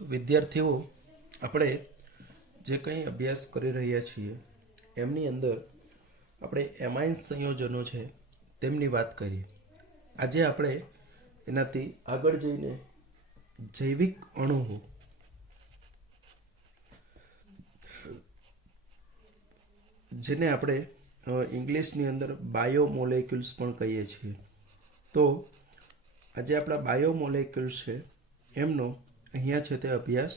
તો વિદ્યાર્થીઓ, આપણે જે કંઈ અભ્યાસ કરી રહ્યા છીએ એમની અંદર આપણે એમાઇન સંયોજનો છે તેમની વાત કરીએ. આજે આપણે એનાથી આગળ જઈને જૈવિક અણુઓ, જેને આપણે ઇંગ્લિશની અંદર બાયોમોલેક્યુલ્સ પણ કહીએ છીએ, તો આજે આપણા બાયોમોલેક્યુલ્સ છે એમનો અહીંયા છે તે અભ્યાસ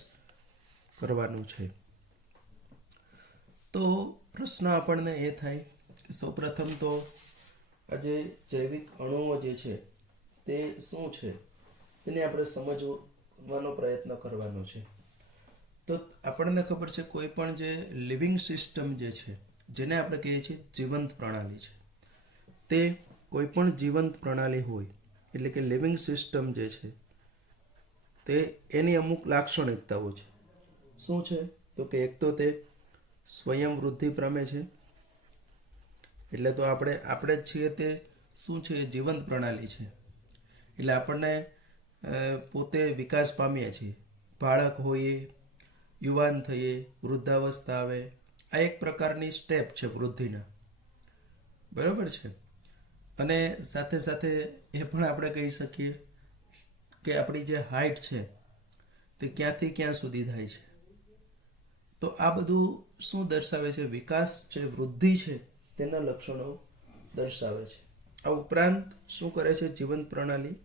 કરવાનો છે. તો પ્રશ્ન આપણને એ થાય કે સૌપ્રથમ તો આજે જૈવિક અણુઓ જે છે તે શું છે તેને આપણે સમજવાનો પ્રયત્ન કરવાનો છે. તો આપણને ખબર છે કોઈ પણ જે લિવિંગ સિસ્ટમ જે છે, જેને આપણે કહીએ છીએ જીવંત પ્રણાલી છે, તે કોઈ પણ જીવંત પ્રણાલી હોય એટલે કે લિવિંગ સિસ્ટમ જે છે તે એની અમુક લાક્ષણિકતાઓ છે. શું છે? તો કે એક તો તે સ્વયં વૃદ્ધિ પામે છે. એટલે તો આપણે જ છીએ તે શું છે? જીવંત પ્રણાલી છે. એટલે આપણને પોતે વિકાસ પામીએ છીએ. બાળક હોઈએ, યુવાન થઈએ, વૃદ્ધાવસ્થા આવે, આ એક પ્રકારની સ્ટેપ છે વૃદ્ધિના. બરાબર છે. અને સાથે સાથે એ પણ આપણે કહી શકીએ કે આપણી જે હાઇટ છે તે ક્યાંથી ક્યાં સુધી થાય છે. તો આ બધું શું દર્શાવે છે? વિકાસ છે, વૃદ્ધિ છે, તેના લક્ષણો દર્શાવે છે. આ ઉપરાંત શું કરે છે જીવંત પ્રણાલી?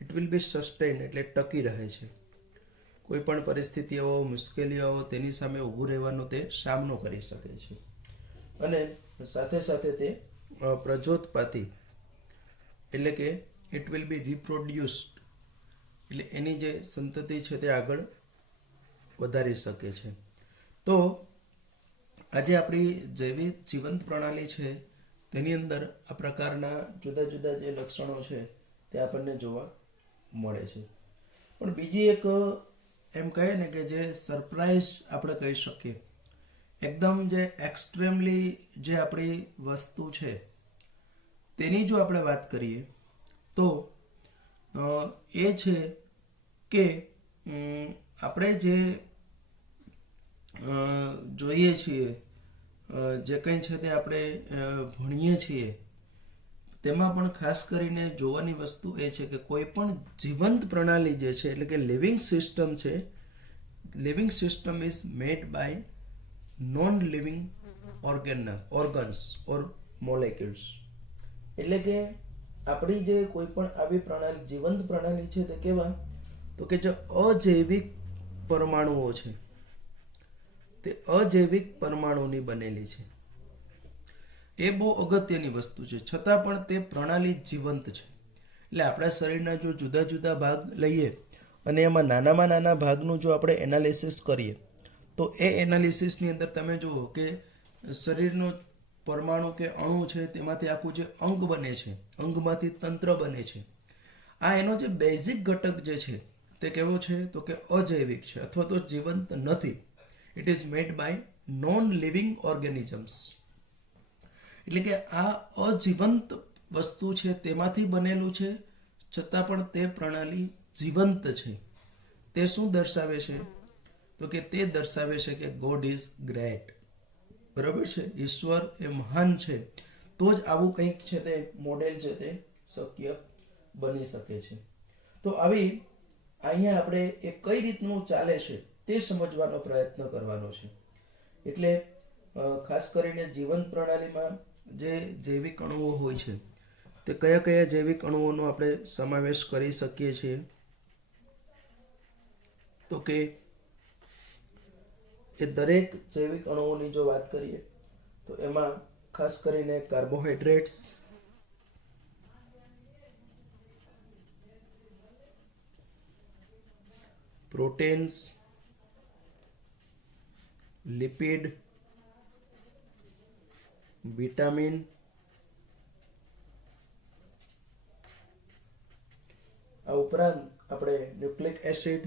ઇટ વિલ બી સસ્ટેન, એટલે ટકી રહે છે. કોઈ પણ પરિસ્થિતિઓ, મુશ્કેલીઓ, તેની સામે ઊભું રહેવાનો તે સામનો કરી શકે છે. અને સાથે સાથે તે પ્રજોત્પાતી, એટલે કે ઇટ વિલ બી રિપ્રોડ્યુસ્ડ, એટલે એની જે સંતતિ છે તે આગળ વધારી શકે છે. તો આજે આપણી જૈવિક જીવંત પ્રણાલી છે તેની અંદર આ પ્રકારના જુદા જુદા જે લક્ષણો છે તે આપણને જોવા મળે છે. પણ બીજી એક એમ કહે ને કે જે સરપ્રાઈઝ આપણે કહી શકીએ, એકદમ જે એક્સ્ટ્રીમલી જે આપણી વસ્તુ છે તેની જો આપણે વાત કરીએ તો એ છે કે આપણે જે જોઈએ છીએ, જે કંઈ છે તે આપણે ભણીએ છીએ, તેમાં પણ ખાસ કરીને જોવાની વસ્તુ એ છે કે કોઈ પણ જીવંત પ્રણાલી જે છે, એટલે કે લિવિંગ સિસ્ટમ છે, living system is made by non living organs or molecules. એટલે કે આપણી જે કોઈ પણ આવી પ્રણાલી, જીવંત પ્રણાલી છે તે કેવા? તો કે જે અજૈવિક પરમાણુઓ છે તે અજૈવિક પરમાણુની બનેલી છે. એ બહુ અગત્યની વસ્તુ છે. છતાં પણ તે પ્રણાલી જીવંત છે. એટલે આપણા શરીરના જો જુદા જુદા ભાગ લઈએ અને એમાં નાનામાં નાના ભાગનું જો આપણે એનાલિસિસ કરીએ તો એ એનાલિસિસની અંદર તમે જુઓ કે શરીરનો પરમાણુ કે અણુ છે તેમાંથી આખું જે અંગ બને છે, અંગમાંથી તંત્ર બને છે. આ એનો જે બેઝિક ઘટક જે છે તે કેવો છે? તો કે અજૈવિક છે અથવા તો જીવંત નથી. It is made by non living organisms. એટલે કે આ અજીવંત વસ્તુ છે તેમાંથી બનેલું છે, છતાં પણ તે પ્રણાલી જીવંત છે. તે શું દર્શાવે છે? તો કે તે દર્શાવે છે કે ગોડ ઇઝ ગ્રેટ. બરાબર છે? ઈશ્વર એ મહાન છે. તો જ આવું કંઈક છે તે મોડેલ છે તે શક્ય બની શકે છે. તો આવી અહીંયા આપણે એ કઈ રીતનું ચાલે છે તે સમજવાનો પ્રયત્ન કરવાનો છે. એટલે ખાસ કરીને જીવંત પ્રણાલીમાં જે જૈવિક અણુઓ હોય છે તે કયા કયા જૈવિક અણુઓનો આપણે સમાવેશ કરી શકીએ છીએ? તો કે એ દરેક જૈવિક અણુઓની જો વાત કરીએ તો એમાં ખાસ કરીને કાર્બોહાઈડ્રેટ્સ, પ્રોટીન્સ, લિપિડ, વિટામિન, આ ઉપરાંત આપણે ન્યુક્લિક એસિડ,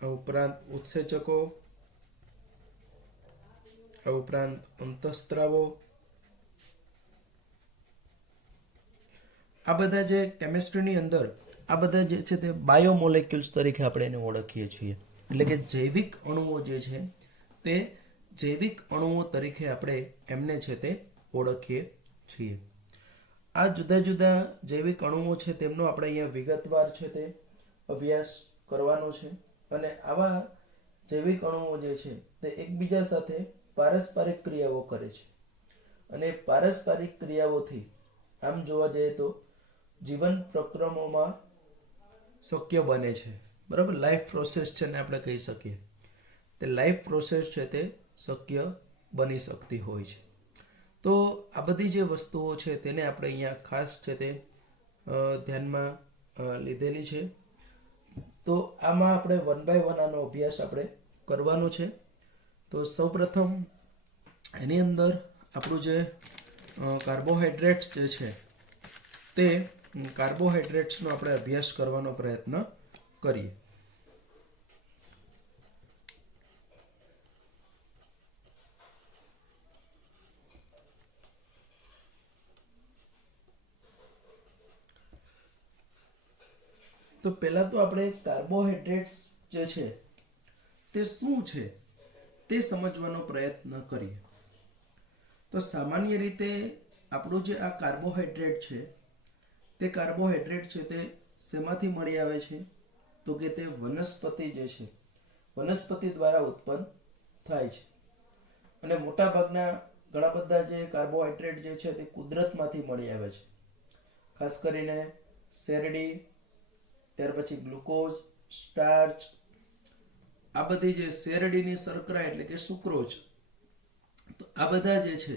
આ ઉપરાંત ઉત્સેચકો, આ ઉપરાંત અંતઃસ્ત્રાવો, આ બધા જે કેમિસ્ટ્રીની અંદર આ બધા જે છે તે બાયોમોલેક્યુલ્સ તરીકે આપણે એને ઓળખીએ છીએ. એટલે કે જૈવિક અણુઓ જે છે તે જૈવિક અણુઓ તરીકે આપણે એમને છે તે ઓળખીએ છીએ. આ જુદા જુદા જૈવિક અણુઓ છે તેમનો આપણે અહીંયા વિગતવાર છે તે અભ્યાસ કરવાનો છે. અને આવા જૈવિક અણુઓ જે છે તે એકબીજા સાથે પારસ્પરિક ક્રિયાઓ કરે છે. અને પારસ્પરિક ક્રિયાઓથી આમ જોવા જઈએ તો જીવન પ્રક્રમોમાં શક્ય બને છે. બરાબર, લાઈફ પ્રોસેસ છે ને આપણે કહી શકીએ તે લાઈફ પ્રોસેસ છે તે શક્ય બની શકતી હોય છે. તો આ બધી જે વસ્તુઓ છે તેને આપણે અહીંયા ખાસ છે તે ધ્યાનમાં લીધેલી છે. તો આમાં આપણે 1 by 1 આનો અભ્યાસ આપણે કરવાનો છે. તો સૌપ્રથમ એની અંદર આપણું જે કાર્બોહાઈડ્રેટ્સ જે છે તે કાર્બોહાઈડ્રેટ્સનો આપણે અભ્યાસ કરવાનો પ્રયત્ન કરીએ. તો પહેલા તો આપણે કાર્બોહાઈડ્રેટ્સ જે છે તે શું છે તે સમજવાનો પ્રયત્ન કરીએ. તો સામાન્ય રીતે આપણું જે આ કાર્બોહાઈડ્રેટ છે તે કાર્બોહાઈડ્રેટ છે તે શેમાંથી મળી આવે છે? તો કે તે વનસ્પતિ જે છે વનસ્પતિ દ્વારા ઉત્પન્ન થાય છે. અને મોટા ભાગના ઘણા બધા જે કાર્બોહાઈડ્રેટ જે છે તે કુદરતમાંથી મળી આવે છે. ખાસ કરીને શેરડી, ત્યાર પછી ગ્લુકોઝ, સ્ટાર્ચ, આ બધી જે શેરડીની શર્કરા એટલે કે સુક્રોઝ, તો આ બધા જે છે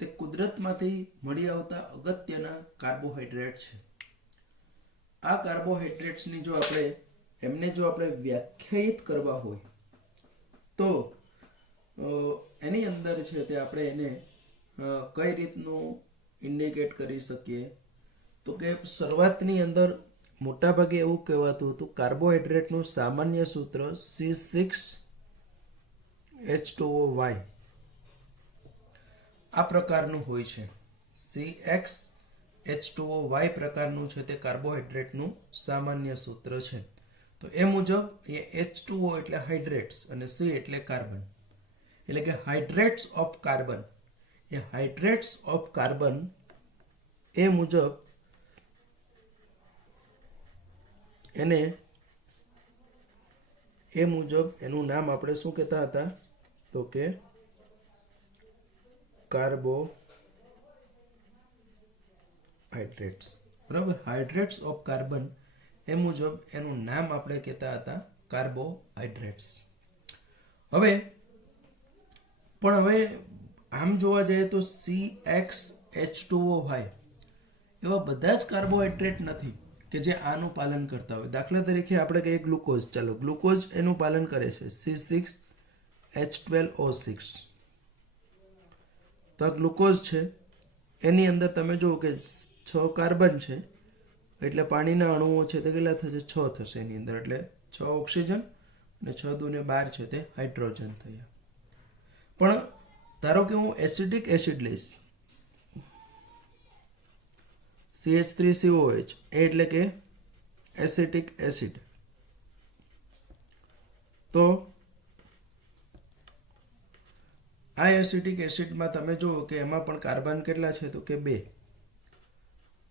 તે કુદરતમાંથી મળી આવતા અગત્યના કાર્બોહાઈડ્રેટ છે. આ કાર્બોહાઈડ્રેટ્સની જો આપણે વ્યાખ્યાયિત કરવા હોય તો એની અંદર છે તે આપણે એને કઈ રીતનું ઇન્ડિકેટ કરી શકીએ? તો કે શરૂઆતની અંદર મોટાભાગે એવું કહેવાતું હતું કાર્બોહાઈડ્રેટનું સામાન્ય સૂત્ર C6H2OY આ પ્રકારનું હોય છે. CXH2OY પ્રકારનું છે તે કાર્બોહાઈડ્રેટનું સામાન્ય સૂત્ર છે. તો એ મુજબ એ H2O એટલે હાઇડ્રેટ્સ અને C એટલે કાર્બન, એટલે કે હાઇડ્રેટ્સ ઓફ કાર્બન. એ હાઇડ્રેટ્સ ઓફ કાર્બન એ મુજબ એનું નામ આપણે શું કહેતા હતા? તો કે કાર્બોહાઈડ્રેટ્સ. બરાબર, હાઇડ્રેટ્સ ઓફ કાર્બન એ મુજબ એનું નામ આપણે કહેતા હતા કાર્બોહાઈડ્રેટ્સ. હવે આમ જોવા જઈએ તો CXH2OY એવા બધા જ કાર્બોહાઈડ્રેટ નથી કે જે આનું પાલન કરતા હોય. દાખલા તરીકે આપણે કહીએ ગ્લુકોઝ, ચાલો ગ્લુકોઝ એનું પાલન કરે છે C6H12O6. તો ગ્લુકોઝ છે એની અંદર તમે જુઓ કે 6 કાર્બન છે એટલે પાણીના અણુઓ છે તે કેટલા થશે? 6 થશે એની અંદર, એટલે 6 ઓક્સિજન અને 6 દુ ને 12 છે તે હાઇડ્રોજન થયા. પણ ધારો કે હું એસિડિક એસિડ લઈશ CH3COH એટલે કે એસિટિક એસિડ, તો આ એસિટિક એસિડમાં તમે જુઓ કે એમાં પણ કાર્બન કેટલા છે? તો કે 2.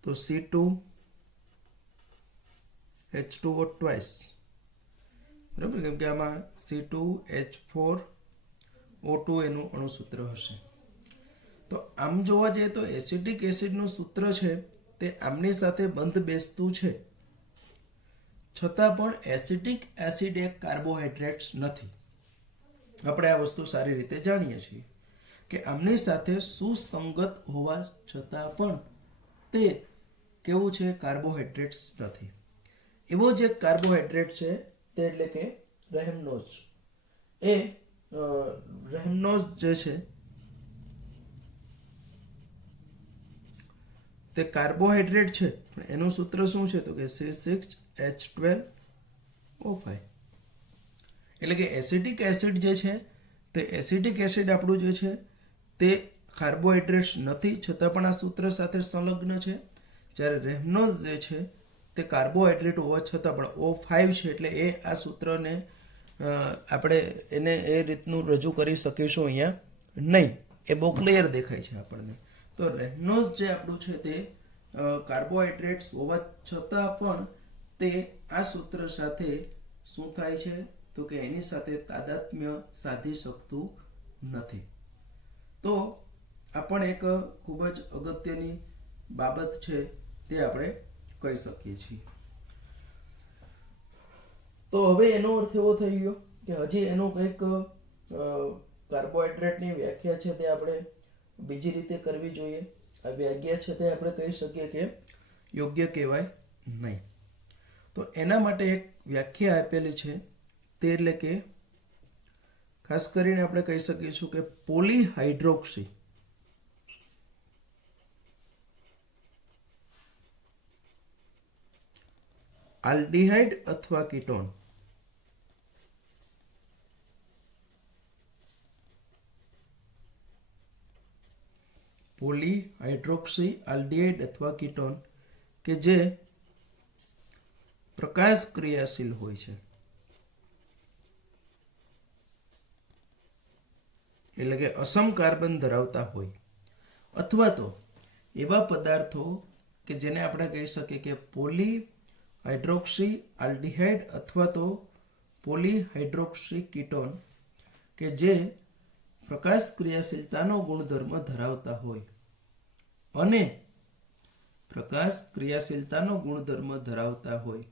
તો C2H2O ટ્વાઇસ, બરાબર, કેમ કે આમાં C2H4O2 એનું અણુસૂત્ર હશે. તો આમ જોવા જઈએ તો એસિડિક એસિડનું સૂત્ર છે તે આમની સાથે બંધ બેસતું છે, છતાં પણ એસિડિક એસિડ એક કાર્બોહાઈડ્રેટ્સ નથી. આપણે આ વસ્તુ સારી રીતે જાણીએ છીએ કે આમની સાથે સુસંગત હોવા છતાં પણ તે કેવું છે? કાર્બોહાઈડ્રેટ્સ નથી. એવો જ એક કાર્બોહાઈડ્રેટ છે તે એટલે કે રેહમનોઝ. એ રેહમનોઝ જે છે તે કાર્બોહાઈડ્રેટ છે, પણ એનું સૂત્ર શું છે? તો કે C6H12O5. એટલે કે એસિડિક એસિડ જે છે તે એસિડિક એસિડ આપણું જે છે તે કાર્બોહાઈડ્રેટ્સ નથી, છતાં પણ આ સૂત્ર સાથે સંલગ્ન છે. જ્યારે રેમનોઝ જે છે તે કાર્બોહાઈડ્રેટ હોવા છતાં પણ O5 છે એટલે એ આ સૂત્રને આપણે એને એ રીતનું રજૂ કરી શકીશું અહીંયા નહીં. એ બહુ ક્લિયર દેખાય છે આપણને. તો રેમનોઝ જે આપણું છે તે કાર્બોહાઈડ્રેટ્સ હોવા છતાં પણ તે આ સૂત્ર સાથે શું થાય છે તો કે એની સાથે તાદાત્મ્ય સાધી શકતું નથી. તો આ પણ એક ખૂબ જ અગત્યની બાબત છે તે આપણે કહી શકીએ છીએ. તો હવે એનો અર્થ એવો થઈ ગયો કે હજી એનું કંઈક કાર્બોહાઈડ્રેટની વ્યાખ્યા છે તે આપણે બીજી રીતે કરવી જોઈએ. આ વ્યાખ્યા છે તે આપણે કહી શકીએ કે યોગ્ય કહેવાય નહીં. તો એના માટે એક વ્યાખ્યા આપેલી છે તે એટલે કે ખાસ કરીને આપણે કહી શકીશું કે પોલીહાઇડ્રોક્સી આલ્ડીહાઇડ અથવા કીટોન પોલીહાઇડ્રોક્સી આલ્ડીહાઇડ અથવા કીટોન કે જે પ્રકાશ ક્રિયાશીલ હોય છે, એટલે કે અસમ કાર્બન ધરાવતા હોય, અથવા તો એવા પદાર્થો કે જેને આપણે કહી શકીએ કે પોલીહાઇડ્રોક્સી આલ્ડીહાઇડ અથવા તો પોલીહાઇડ્રોક્સી કીટોન કે જે પ્રકાશ ક્રિયાશીલતાનો ગુણધર્મ ધરાવતા હોય અને પ્રકાશ ક્રિયાશીલતાનો ગુણધર્મ ધરાવતા હોય,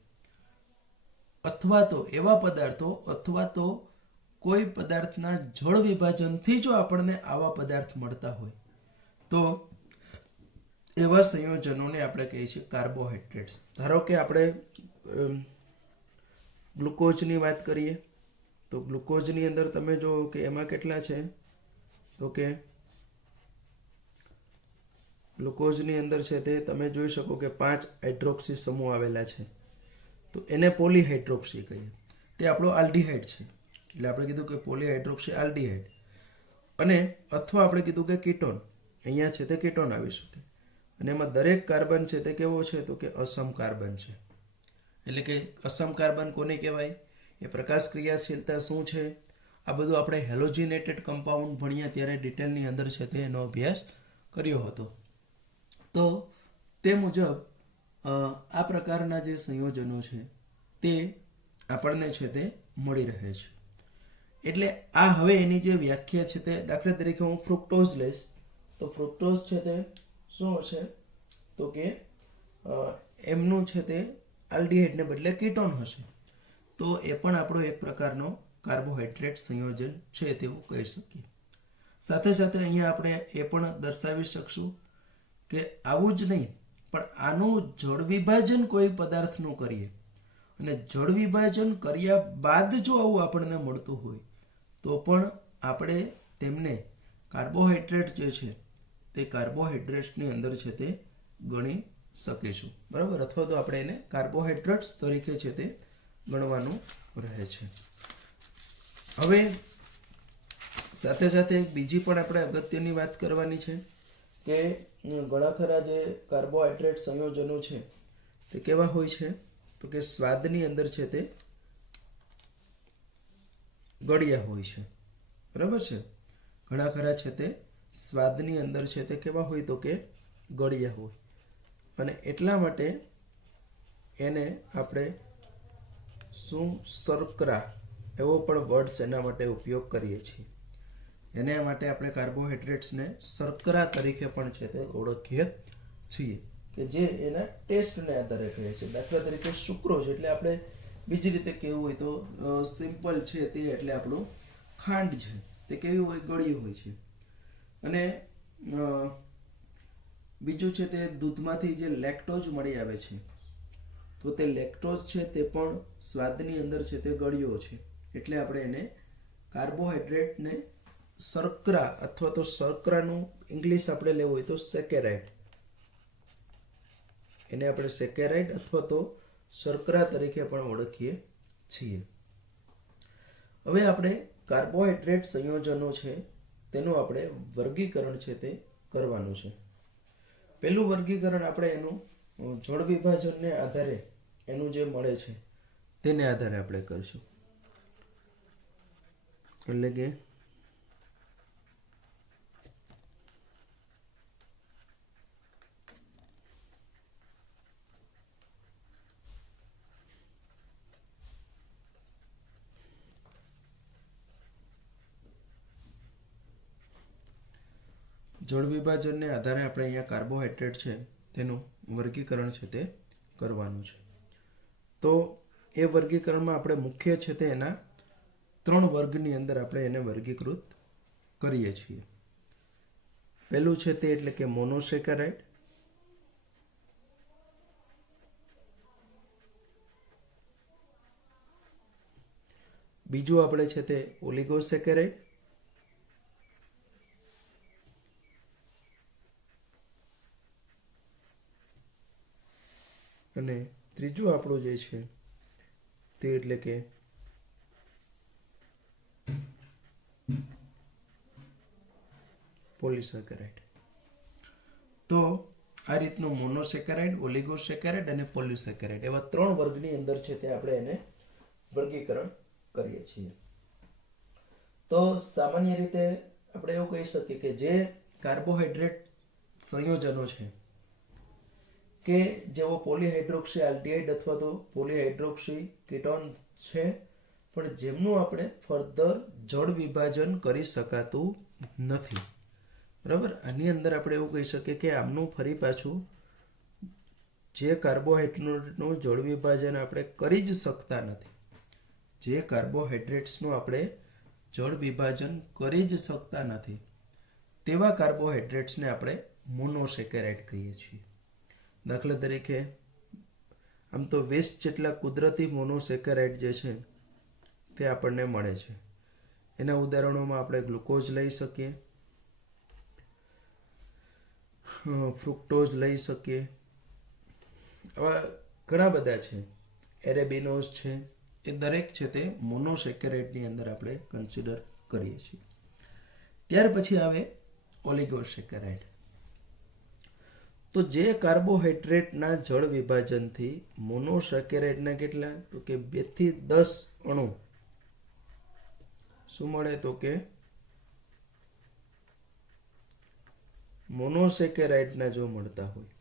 અથવા તો એવા પદાર્થો અથવા તો કોઈ પદાર્થના જળ વિભાજનથી જો આપણને આવા પદાર્થ મળતા હોય તો એવા સંયોજનોને આપણે કહીએ છીએ કાર્બોહાઈડ્રેટ્સ. ધારો કે આપણે ગ્લુકોઝની વાત કરીએ તો ગ્લુકોઝની અંદર તમે જો કે એમાં કેટલા છે તો કે ગ્લુકોઝની અંદર છે તે તમે જોઈ શકો કે 5 હાઇડ્રોક્સી સમૂહ આવેલા છે. તો એને પોલીહાઇડ્રોક્સી કહીએ. તે આપણો આલ્ડીહાઇડ છે એટલે આપણે કીધું કે પોલીહાઇડ્રોક્સી આલ્ડીહાઇડ. અને અથવા આપણે કીધું કે કીટોન, અહીંયા છે તે કીટોન આવી શકે. અને એમાં દરેક કાર્બન છે તે કેવો છે તો કે અસમ કાર્બન છે. એટલે કે અસમ કાર્બન કોને કહેવાય, એ પ્રકાશ ક્રિયાશીલતા શું છે, આ બધું આપણે હેલોજિનેટેડ કમ્પાઉન્ડ ભણ્યા ત્યારે ડિટેલની અંદર છે તે એનો અભ્યાસ કર્યો હતો. તો તે મુજબ આ પ્રકારના જે સંયોજનો છે તે આપણને છે તે મળી રહે છે. એટલે આ હવે એની જે વ્યાખ્યા છે તે દાખલા તરીકે હું ફ્રુક્ટોઝ લઈશ તો ફ્રુક્ટોઝ છે તે શું હશે તો કે એમનું છે તે આલ્ડીહાઇડને બદલે કીટોન હશે. તો એ પણ આપણો એક પ્રકારનો કાર્બોહાઈડ્રેટ સંયોજન છે તેવું કહી શકીએ. સાથે સાથે અહીંયા આપણે એ પણ દર્શાવી શકશું કે આવું જ નહીં પણ આનું જળ વિભાજન કોઈ પદાર્થનું કરીએ અને જળ વિભાજન કર્યા બાદ જો આવું આપણને મળતું હોય તો પણ આપણે તેમને કાર્બોહાઈડ્રેટ જે છે તે કાર્બોહાઈડ્રેટ્સની અંદર છે તે ગણી શકીશું, બરાબર. અથવા તો આપણે એને કાર્બોહાઈડ્રેટ્સ તરીકે છે તે ગણવાનું રહે છે. હવે સાથે સાથે બીજી પણ આપણે અગત્યની વાત કરવાની છે કે ઘણા ખરા જે કાર્બોહાઈડ્રેટ સંયોજનો છે તે કેવા હોય છે તો કે સ્વાદની અંદર છે તે ગળ્યા હોય છે, બરાબર છે. ઘણા ખરા છે તે સ્વાદની અંદર છે તે કેવા હોય તો કે ગળ્યા હોય. અને એટલા માટે એને આપણે શું શર્કરા એવો પણ વર્ડ્સ એના માટે ઉપયોગ કરીએ છીએ. એના માટે આપણે કાર્બોહાઈડ્રેટ્સને શર્કરા તરીકે પણ છે તે ઓળખીએ છીએ કે જે એના ટેસ્ટને આધારે કહે છે. દાખલા તરીકે સુક્રોઝ એટલે આપણે બીજી રીતે કહેવું હોય તો સિમ્પલ છે તે એટલે આપણું ખાંડ છે તે કેવી હોય, ગળી હોય છે. અને બીજું છે તે દૂધમાંથી જે લેક્ટોઝ મળી આવે છે તો તે લેક્ટોઝ છે તે પણ સ્વાદની અંદર છે તે ગળ્યો છે. એટલે આપણે એને કાર્બોહાઈડ્રેટને શર્કરા અથવા તો શર્કરાનું ઇંગ્લિશ આપણે લેવું હોય તો સેકેરાઇડ, એને આપણે સેકેરાઇડ અથવા તો શર્કરા તરીકે પણ ઓળખીએ છીએ. હવે આપણે કાર્બોહાઈડ્રેટ સંયોજનો છે તેનું આપણે વર્ગીકરણ છે તે કરવાનું છે. પહેલું વર્ગીકરણ આપણે એનું જળ વિભાજનને આધારે એનું જે મળે છે તેને આધારે આપણે કરશું. એટલે કે જળ વિભાજનને આધારે આપણે અહીંયા કાર્બોહાઈડ્રેટ છે તેનું વર્ગીકરણ છે તે કરવાનું છે. તો એ વર્ગીકરણમાં આપણે મુખ્ય છે તે એના 3 વર્ગની અંદર આપણે એને વર્ગીકૃત કરીએ છીએ. પહેલું છે તે એટલે કે મોનોસેકેરાઇડ, બીજું આપણે છે તે ઓલિગોસેકેરાઇડ, અને ત્રીજું આપણું જે છે તે એટલે કે પોલિસેકેરાઇડ. તો આ રીતનું મોનોસેકેરાઇડ, ઓલિગોસેકેરાઇડ અને પોલિસેકેરાઇડ એવા 3 વર્ગની અંદર છે તે આપણે એને વર્ગીકરણ કરીએ છીએ. તો સામાન્ય રીતે આપણે એવું કહી શકીએ કે જે કાર્બોહાઈડ્રેટ સંયોજનો છે કે જેઓ પોલીહાઇડ્રોક્સી આલ્ડિહાઇડ અથવા તો પોલીહાઇડ્રોક્સી કીટોન છે, પણ જેમનું આપણે ફર્ધર જળ વિભાજન કરી શકાતું નથી. બરાબર, આની અંદર આપણે એવું કહી શકીએ કે આમનું ફરી પાછું જે કાર્બોહાઈડ્રેટનું જળ વિભાજન આપણે કરી જ શકતા નથી, જે કાર્બોહાઈડ્રેટ્સનું આપણે જળ વિભાજન કરી જ શકતા નથી તેવા કાર્બોહાઈડ્રેટ્સને આપણે મોનોસેકેરાઇડ કહીએ છીએ. દાખલા તરીકે આમ તો 20 જેટલા કુદરતી મોનોસેકેરાઇડ જે છે તે આપણને મળે છે. એના ઉદાહરણોમાં આપણે ગ્લુકોઝ લઈ શકીએ, ફ્રુક્ટોઝ લઈ શકીએ, આવા ઘણા બધા છે, એરેબિનોઝ છે, એ દરેક છે તે મોનોસેકેરાઇડની અંદર આપણે કન્સિડર કરીએ છીએ. ત્યાર પછી આવે ઓલિગોસેકેરાઇડ. તો જે કાર્બોહાઈડ્રેટના જળ વિભાજનથી મોનોસેકેરાઇડના કેટલા, તો કે 2 થી 10 અણુ શું મળે, તો કે મોનોસેકેરાઇડના જો મળતા હોય,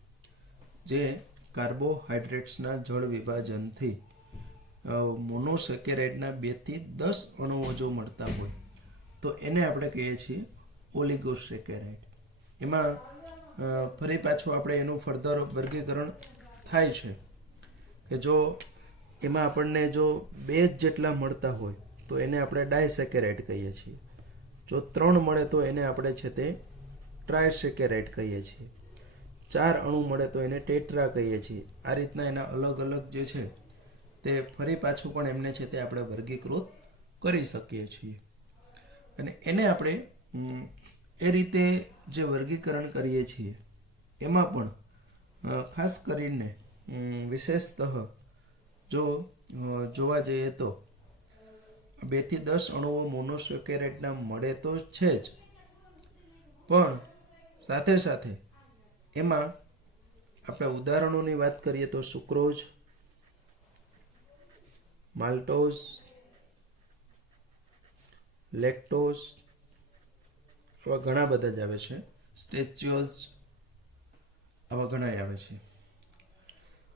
જે કાર્બોહાઈડ્રેટ્સના જળ વિભાજનથી મોનોસેકેરાઇડના 2 થી 10 અણુઓ જો મળતા હોય તો એને આપણે કહીએ છીએ ઓલિગોસેકેરાઇડ. એમાં ફરી પાછું આપણે એનું ફર્ધર વર્ગીકરણ થાય છે કે જો એમાં આપણને જો 2 જેટલા મળતા હોય તો એને આપણે ડાયસેકેરાઇડ કહીએ છીએ, જો 3 મળે તો એને આપણે છે તે ટ્રાયસેકેરાઇડ કહીએ છીએ, 4 અણુ મળે તો એને ટેટ્રા કહીએ છીએ. આ રીતના એના અલગ અલગ જે છે તે ફરી પાછું પણ એમને છે તે આપણે વર્ગીકૃત કરી શકીએ છીએ. અને એને આપણે એ રીતે જે વર્ગીકરણ કરીએ છીએ એમાં પણ ખાસ કરીને વિશેષતઃ જો જોવા જઈએ તો 2 થી 10 અણુઓ મોનોસેકેરાઇડના મળે તો છે જ, પણ સાથે સાથે એમાં આપણે ઉદાહરણોની વાત કરીએ તો સુક્રોઝ, માલ્ટોઝ, લેક્ટોઝ, આવા ઘણા બધા જ આવે છે, સ્ટેચ્યુઅસ, આવા ઘણા આવે છે.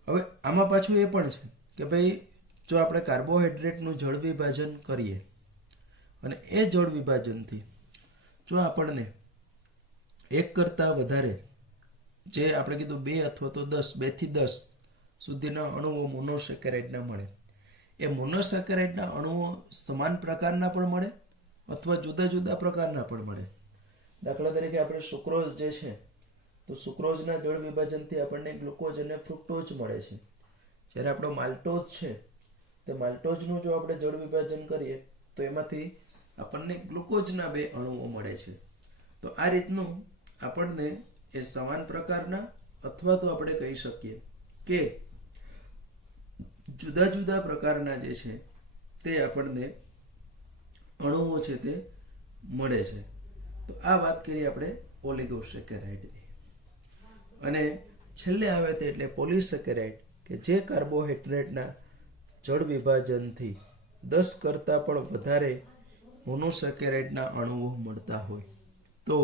હવે આમાં પાછું એ પણ છે કે ભાઈ જો આપણે કાર્બોહાઈડ્રેટનું જળ વિભાજન કરીએ અને એ જળ વિભાજનથી જો આપણને 1 કરતાં વધારે, જે આપણે કીધું 2 અથવા તો 10, 2 થી 10 સુધીના અણુઓ મોનોસેકેરાઇડના મળે, એ મોનોસેકેરાઇડના અણુઓ સમાન પ્રકારના પણ મળે અથવા જુદા જુદા પ્રકારના પણ મળે. દાખલા તરીકે આપણે સુક્રોઝ જે છે તો સુક્રોઝના જળ વિભાજનથી આપણને ગ્લુકોઝ અને ફ્રુક્ટોઝ મળે છે. જ્યારે આપણો માલ્ટોઝ છે તે માલ્ટોઝનું જો આપણે જળ વિભાજન કરીએ તો એમાંથી આપણને ગ્લુકોઝના 2 અણુઓ મળે છે. તો આ રીતનું આપણને એ સમાન પ્રકારના અથવા તો આપણે કહી શકીએ કે જુદા જુદા પ્રકારના જે છે તે આપણને અણુઓ છે તે મળે છે. તો આ વાત કરી આપણે ઓલિગોસેકેરાઇડની. અને છેલ્લે આવે તે એટલે પોલિસેકેરાઇડ કે જે કાર્બોહાઈડ્રેટના જળ વિભાજનથી 10 કરતાં પણ વધારે મોનોસેકેરાઇડના અણુઓ મળતા હોય તો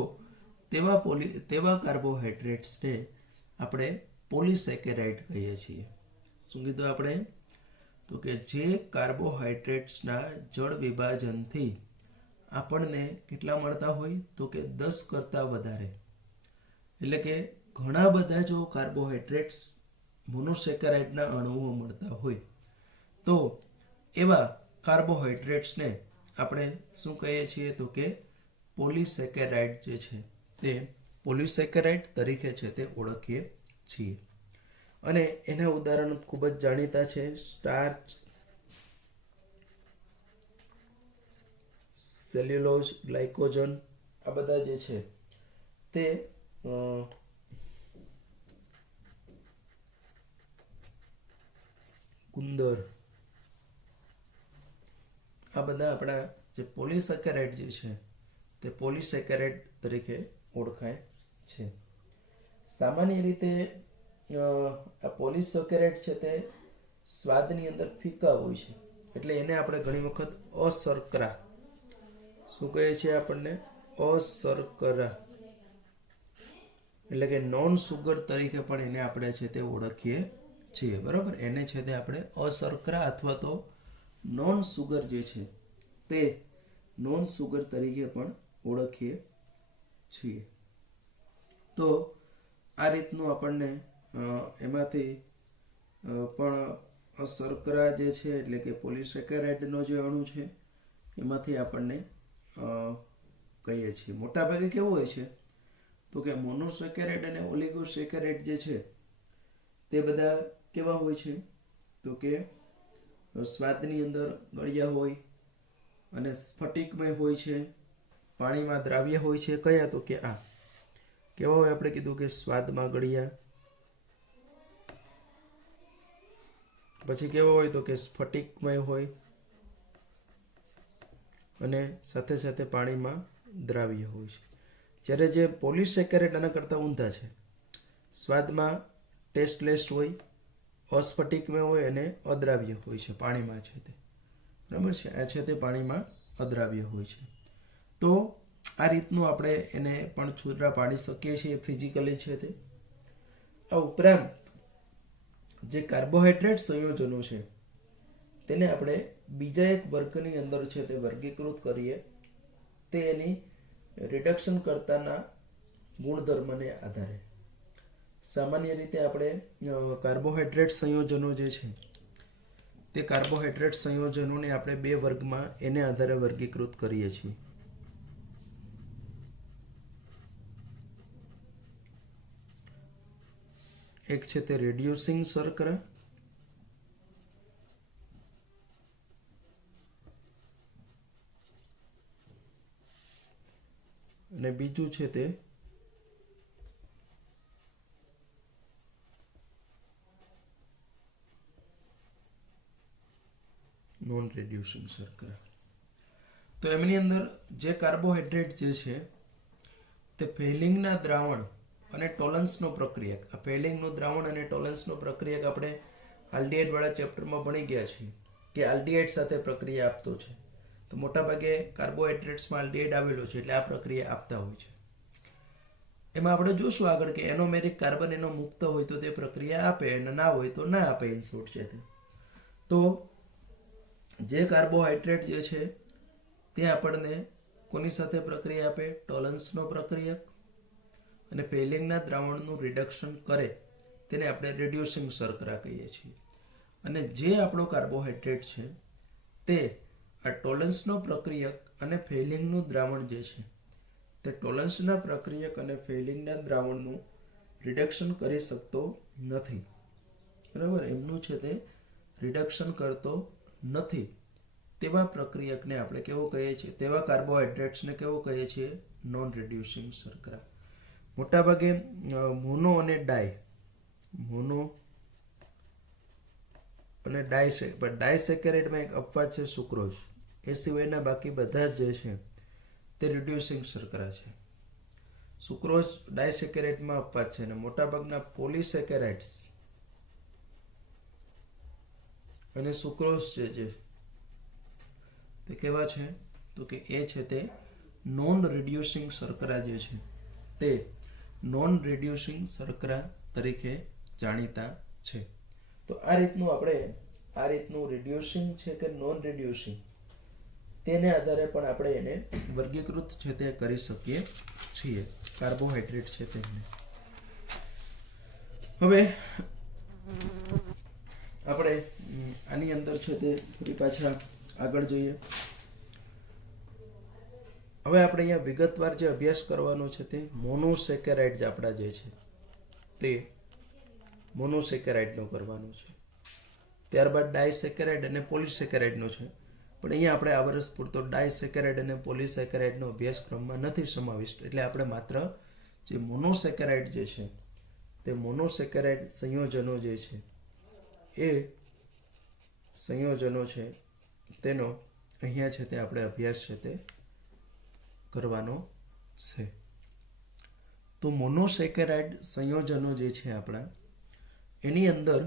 તેવા કાર્બોહાઈડ્રેટ્સને આપણે પોલિસેકેરાઇડ કહીએ છીએ. શું કીધું આપણે? તો કે જે કાર્બોહાઈડ્રેટ્સના જળ વિભાજનથી આપણને કેટલા મળતા હોય તો કે 10 કરતાં વધારે, એટલે કે ઘણા બધા જો કાર્બોહાઈડ્રેટ્સ મોનોસેકેરાઇડના અણુઓ મળતા હોય તો એવા કાર્બોહાઈડ્રેટ્સને આપણે શું કહીએ છીએ તો કે પોલિસેકેરાઇડ જે છે તે પોલિસેકેરાઇડ તરીકે છે તે ઓળખીએ છીએ. અને એના ઉદાહરણ ખૂબ જ જાણીતા છે. સ્ટાર્ચ, સેલ્યુલોઝ, ગ્લાયકોજન, આ બધા જે છે તે ગુંદર, આ બધા આપણા જે પોલિસેકેરાઇડ જે છે તે પોલિસેકેરાઇડ તરીકે ઓળખાય છે. સામાન્ય રીતે આ પોલિસેકેરાઇડ છે તે સ્વાદની અંદર ફીકા હોય છે, એટલે એને આપણે ઘણી વખત અશર્કરા, શું કહે છે આપણને? અશર્કરા, એટલે કે નોન સુગર તરીકે પણ એને આપણે છે તે ઓળખીએ છીએ. બરાબર, એને છે તે આપણે અશર્કરા અથવા તો નોન સુગર જે છે તે નોન સુગર તરીકે પણ ઓળખીએ છીએ. તો આ રીતનું આપણને એમાંથી પણ શર્કરા જે છે એટલે કે પોલિસેકેરાઇડનો જે અણુ છે એમાંથી આપણને કહીએ છીએ. મોટાભાગે કેવું હોય છે તો કે મોનોસેકેરાઇડ અને ઓલિગોસેકેરાઇડ જે છે તે બધા કેવા હોય છે તો કે સ્વાદની અંદર ગળ્યા હોય અને સ્ફટિકમય હોય છે, પાણીમાં દ્રાવ્ય હોય છે. કયા તો કે આ કેવા હોય? આપણે કીધું કે સ્વાદમાં ગળ્યા, પછી કેવો હોય તો કે સ્ફટિકમય હોય અને સાથે સાથે પાણીમાં દ્રાવ્ય હોય છે. જ્યારે જે પોલિસેકેરાઇડ આના કરતાં ઊંધા છે, સ્વાદમાં ટેસ્ટલેસ હોય, અસ્ફટિકમય હોય અને અદ્રાવ્ય હોય છે, પાણીમાં છે તે. બરાબર છે, આ છે તે પાણીમાં અદ્રાવ્ય હોય છે. તો આ રીતનું આપણે એને પણ છૂટા પાડી શકીએ છીએ ફિઝિકલી છે તે. આ ઉપરાંત જે કાર્બોહાઈડ્રેટ સંયોજનો છે તેને આપણે બીજા એક વર્ગની અંદર છે તે વર્ગીકૃત કરીએ તે એની રિડક્શન કરતાના ગુણધર્મને આધારે. સામાન્ય રીતે આપણે કાર્બોહાઈડ્રેટ સંયોજનો જે છે તે કાર્બોહાઈડ્રેટ સંયોજનોને આપણે બે વર્ગમાં એને આધારે વર્ગીકૃત કરીએ છીએ. એક છે તે રિડ્યુસિંગ શર્કરા અને બીજું છે તે નોન રિડ્યુસિંગ શર્કરા. તો એમની અંદર જે કાર્બોહાઈડ્રેટ જે છે તે ફેલિંગના દ્રાવણ અને ટોલન્સનો પ્રક્રિયક, આ ફેલિંગનું દ્રાવણ અને ટોલન્સનો પ્રક્રિયક આપણે આલ્ડીહાઇડ વાળા ચેપ્ટરમાં ભણી ગયા છીએ કે આલ્ડીહાઇડ સાથે પ્રક્રિયા આપતો છે. તો મોટાભાગે કાર્બોહાઈડ્રેટ્સમાં આલ્ડીહાઇડ આવેલો છે એટલે આ પ્રક્રિયા આપતા હોય છે. એમાં આપણે જોશું આગળ કે એનોમેરિક કાર્બન એનો મુક્ત હોય તો તે પ્રક્રિયા આપે અને ના હોય તો ના આપે. ઇન શોર્ટ છે તે. તો જે કાર્બોહાઈડ્રેટ જે છે તે આપણને કોની સાથે પ્રક્રિયા આપે? ટોલન્સનો પ્રક્રિયક અને ફેલિંગના દ્રાવણનું રિડક્શન કરે તેને આપણે રિડ્યુસિંગ શર્કરા કહીએ છીએ. અને જે આપણો કાર્બોહાઈડ્રેટ છે તે આ ટોલન્સનો પ્રક્રિયક અને ફેલિંગનું દ્રાવણ જે છે તે ટોલન્સના પ્રક્રિયક અને ફેલિંગના દ્રાવણનું રિડક્શન કરી શકતો નથી. બરાબર, એમનું છે તે રિડક્શન કરતો નથી. તેવા પ્રક્રિયકને આપણે કેવું કહીએ છીએ? તેવા કાર્બોહાઈડ્રેટ્સને કેવું કહીએ છીએ? નોન રિડ્યુસિંગ શર્કરા. મોટાભાગે મોનો અને ડાય, મોનો અને ડાયસેકેરાઇડમાં એક અપવાદ છે સુક્રોઝ. એ સિવાયના બાકી બધા જ જે છે તે રિડ્યુસિંગ શર્કરા છે. સુક્રોઝ ડાયસેકેરાઇડમાં અપવાદ છે અને મોટાભાગના પોલિસેકેરાઇડ્સ અને સુક્રોઝ જે છે તે કેવા છે તો કે એ છે તે નોન રિડ્યુસિંગ શર્કરા જે છે તે નોન રિડ્યુસિંગ શર્કરા તરીકે જાણીતા છે. તો આ રીતનું રિડ્યુસિંગ છે કે નોન રિડ્યુસિંગ તેને આધારે પણ આપણે એને વર્ગીકૃત છે તે કરી શકીએ છીએ કાર્બોહાઈડ્રેટ છે તેમને. હવે આપણે આની અંદર છે તે ફરી પાછા આગળ જોઈએ. હવે આપણે અહીંયા વિગતવાર જે અભ્યાસ કરવાનો છે તે મોનોસેકેરાઇડ આપણા જે છે તે મોનોસેકેરાઇડનો કરવાનો છે. ત્યારબાદ ડાયસેકેરાઇડ અને પોલિસેકેરાઇડનો છે, પણ અહીંયા આપણે આ વર્ષ પૂરતો ડાયસેકેરાઇડ અને પોલિસેકેરાઇડનો અભ્યાસક્રમમાં નથી સમાવિષ્ટ, એટલે આપણે માત્ર જે મોનોસેકેરાઇડ જે છે તે મોનોસેકેરાઇડ સંયોજનો જે છે એ સંયોજનો છે તેનો અહીંયા છે તે આપણે અભ્યાસ છે તે કરવાનો છે. તો મોનોસેકેરાઇડ સંયોજનો જે છે આપણા એની અંદર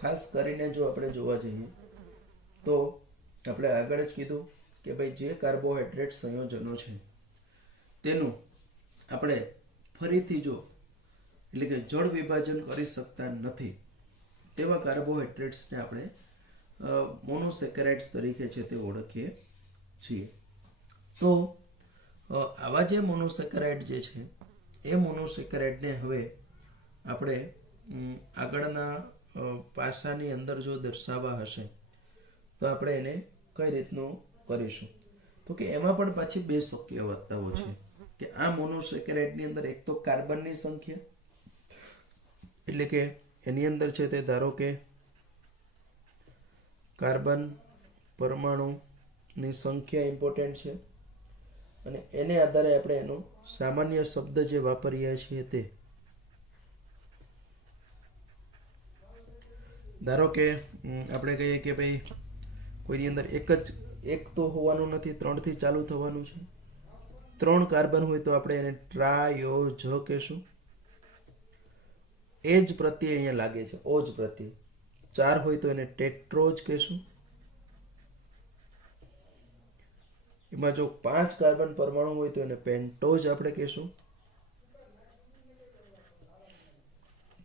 ખાસ કરીને જો આપણે જોવા જઈએ તો આપણે આગળ જ કીધું કે ભાઈ જે કાર્બોહાઈડ્રેટ સંયોજનો છે તેનું આપણે ફરીથી જો એટલે કે જળ વિભાજન કરી શકતા નથી તેવા કાર્બોહાઈડ્રેટ્સને આપણે મોનોસેકેરાઇડ્સ તરીકે છે તે ઓળખીએ છીએ. તો આવા જે મોનોસેકેરાઇડ જે છે એ મોનોસેકેરાઇડને હવે આપણે આગળના પાસાની અંદર જો દર્શાવવા હશે તો આપણે એને કઈ રીતનું કરીશું તો કે એમાં પણ પાછી બે શક્યતાઓ છે કે આ મોનોસેકેરાઇડની અંદર એક તો કાર્બનની સંખ્યા એટલે કે એની અંદર છે તે ધારો કે કાર્બન પરમાણુની સંખ્યા ઇમ્પોર્ટન્ટ છે અને એને આધારે આપણે એનો સામાન્ય શબ્દ જે વાપરીએ છીએ તે ધારો કે આપણે કહીએ કે ભાઈ કોઈની અંદર એક તો હોવાનું નથી, 3 થી ચાલુ થવાનું છે. 3 કાર્બન હોય તો આપણે એને ટ્રાયોજ કહેશું. એજ પ્રત્યય અહીંયા લાગે છે, ઓજ પ્રત્યય. 4 હોય તો એને ટેટ્રોજ કહેશું. એમાં જો 5 કાર્બન પરમાણુ હોય તો એને પેન્ટોજ આપણે કહેશું.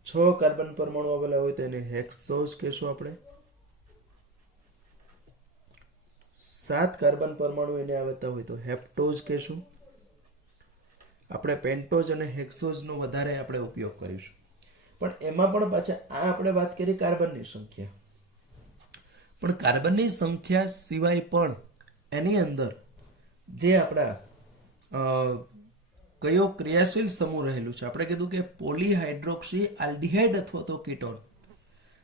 6 કાર્બન પરમાણુ આવેલા હોય તો એને હેક્સોજ કહેશું આપણે. 7 કાર્બન પરમાણુ એને આવતા હોય તો હેપ્ટોજ કહેશું. આપણે પેન્ટોજ અને હેક્સોજનો વધારે આપણે ઉપયોગ કરીશું. પણ એમાં પણ પાછા આ આપણે વાત કરી કાર્બનની સંખ્યા, પણ કાર્બનની સંખ્યા સિવાય પણ એની અંદર જે આપણા કયો ક્રિયાશીલ સમૂહ રહેલું છે, આપણે કીધું કે પોલીહાઇડ્રોક્સી આલ્ડિહાઇડ અથવા તો કીટોન.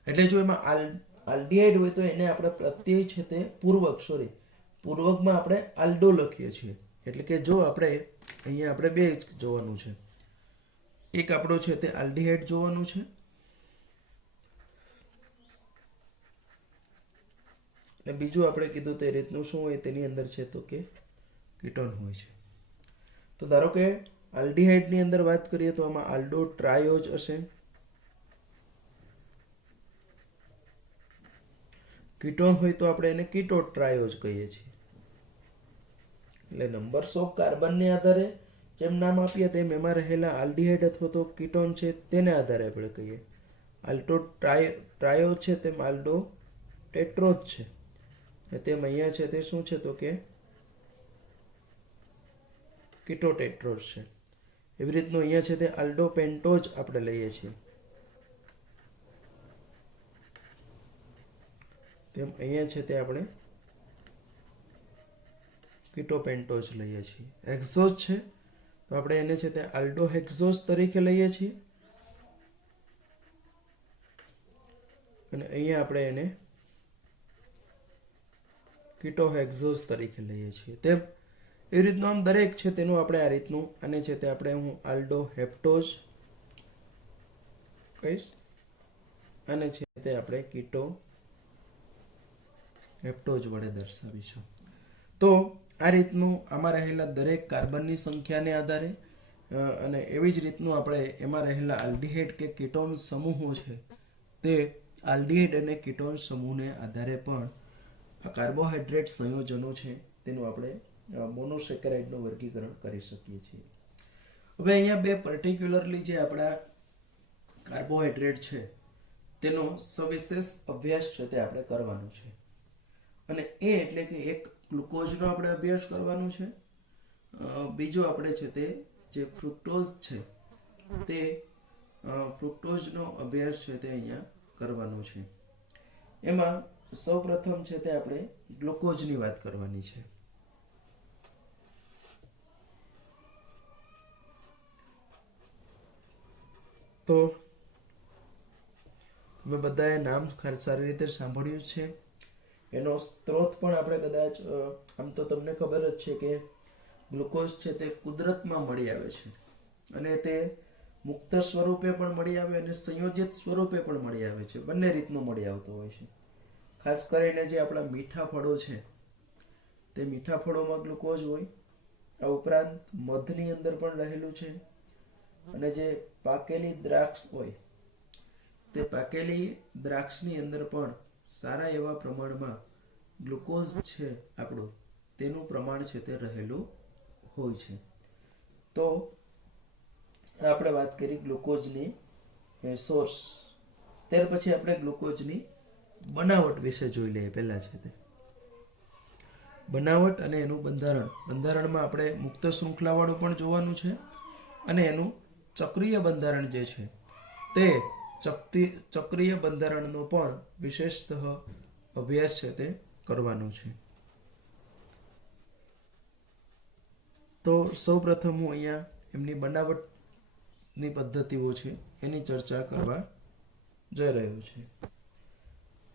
એટલે જો એમાં આલ્ડિહાઇડ હોય તો એને આપણે પ્રત્યય છે તે પૂર્વકમાં આપણે આલ્ડો લખીએ છીએ. એટલે કે જો આપણે અહીંયા આપણે બે જોવાનું છે, એક આપણો છે તે આલ્ડિહાઇડ જોવાનું છે અને બીજું આપણે કીધું તે રીતનું શું હોય તેની અંદર છે તો કે કીટોન હોય છે. તો ધારો કે આલ્ડિહાઇડની અંદર વાત કરીએ તો આમાં આલ્ડો ટ્રાયોજ હશે, કીટોન હોય તો આપણે એને કીટો ટ્રાયોજ કહીએ છીએ. એટલે નંબર્સ ઓફ કાર્બનને આધારે જેમ નામ આપીએ તેમ એમાં રહેલા આલ્ડિહાઇડ અથવા તો કીટોન છે તેને આધારે આપણે કહીએ. આલ્ડો ટ્રાયો છે તેમ આલ્ડો ટેટ્રોજ છે, તેમ અહીંયા છે તે શું છે તો કે કીટો ટેટ્રોજ છે. એવી રીતનું અહીંયા છે તે આલ્ડો પેન્ટોજ આપણે લઈએ છીએ, તેમ અહીંયા છે તે આપણે કીટો પેન્ટોજ લઈએ છીએ. હેક્સોજ છે તો આપણે એને છે તે આલ્ડો હેક્સોજ તરીકે લઈએ છીએ અને અહીંયા આપણે એને કીટો હેક્સોજ તરીકે લઈએ છીએ. તેમ એવી રીતનું આમ દરેક છે તેનું આપણે આ રીતનું અને છે તે આપણે હું આલ્ડો હેપ્ટોજ કહીશ અને છે તે આપણે કીટો હેપ્ટોજ વડે દર્શાવીશું. તો આ રીતનું આમાં રહેલા દરેક કાર્બનની સંખ્યાને આધારે અને એવી જ રીતનું આપણે એમાં રહેલા આલ્ડીહાઇડ કે કીટોન સમૂહો છે તે આલ્ડીહાઇડ અને કીટોન સમૂહને આધારે પણ આ કાર્બોહાઈડ્રેટ સંયોજનો છે તેનું આપણે મોનોસેકેરાઇડનું વર્ગીકરણ કરી શકીએ છીએ. હવે અહીંયા બે પર્ટિક્યુલરલી જે આપણા કાર્બોહાઈડ્રેટ છે તેનો સવિશેષ અભ્યાસ છે તે આપણે કરવાનો છે. અને એ એટલે કે એક ગ્લુકોઝનો આપણે અભ્યાસ કરવાનો છે, બીજો આપણે છે તે જે ફ્રુક્ટોઝ છે તે ફ્રુક્ટોઝનો અભ્યાસ છે તે અહીંયા કરવાનો છે. એમાં સૌપ્રથમ છે તે આપણે ગ્લુકોઝની વાત કરવાની છે. તો તમે બધાએ નામ સારી રીતે સાંભળ્યું છે. એનો સ્ત્રોત પણ આપણે કદાચ આમ તો તમને ખબર જ છે કે ગ્લુકોઝ છે તે કુદરતમાં મળી આવે છે અને તે મુક્ત સ્વરૂપે પણ મળી આવે અને સંયોજિત સ્વરૂપે પણ મળી આવે છે. બંને રીતનું મળી આવતું હોય છે. ખાસ કરીને જે આપણા મીઠા ફળો છે તે મીઠા ફળોમાં ગ્લુકોઝ હોય. આ ઉપરાંત મધની અંદર પણ રહેલું છે અને જે પાકેલી દ્રાક્ષ હોય તે પાકેલી દ્રાક્ષની અંદર પણ સારા એવા પ્રમાણમાં ગ્લુકોઝ છે આપણું તેનું પ્રમાણ છે તે રહેલું હોય છે. તો આપણે વાત કરી ગ્લુકોઝની સોર્સ. ત્યાર પછી આપણે ગ્લુકોઝની બનાવટ વિશે જોઈ લઈએ. પહેલા છે તે બનાવટ અને એનું બંધારણમાં આપણે મુક્ત શૃંખલાવાળું પણ જોવાનું છે અને એનું ચક્રીય બંધારણ જે છે તે ચક્રીય બંધારણનો પણ વિશેષતઃ અભ્યાસ છે તે કરવાનો છે. તો સૌપ્રથમ હું અહીંયા એમની બનાવટની પદ્ધતિઓ છે એની ચર્ચા કરવા જઈ રહ્યો છે.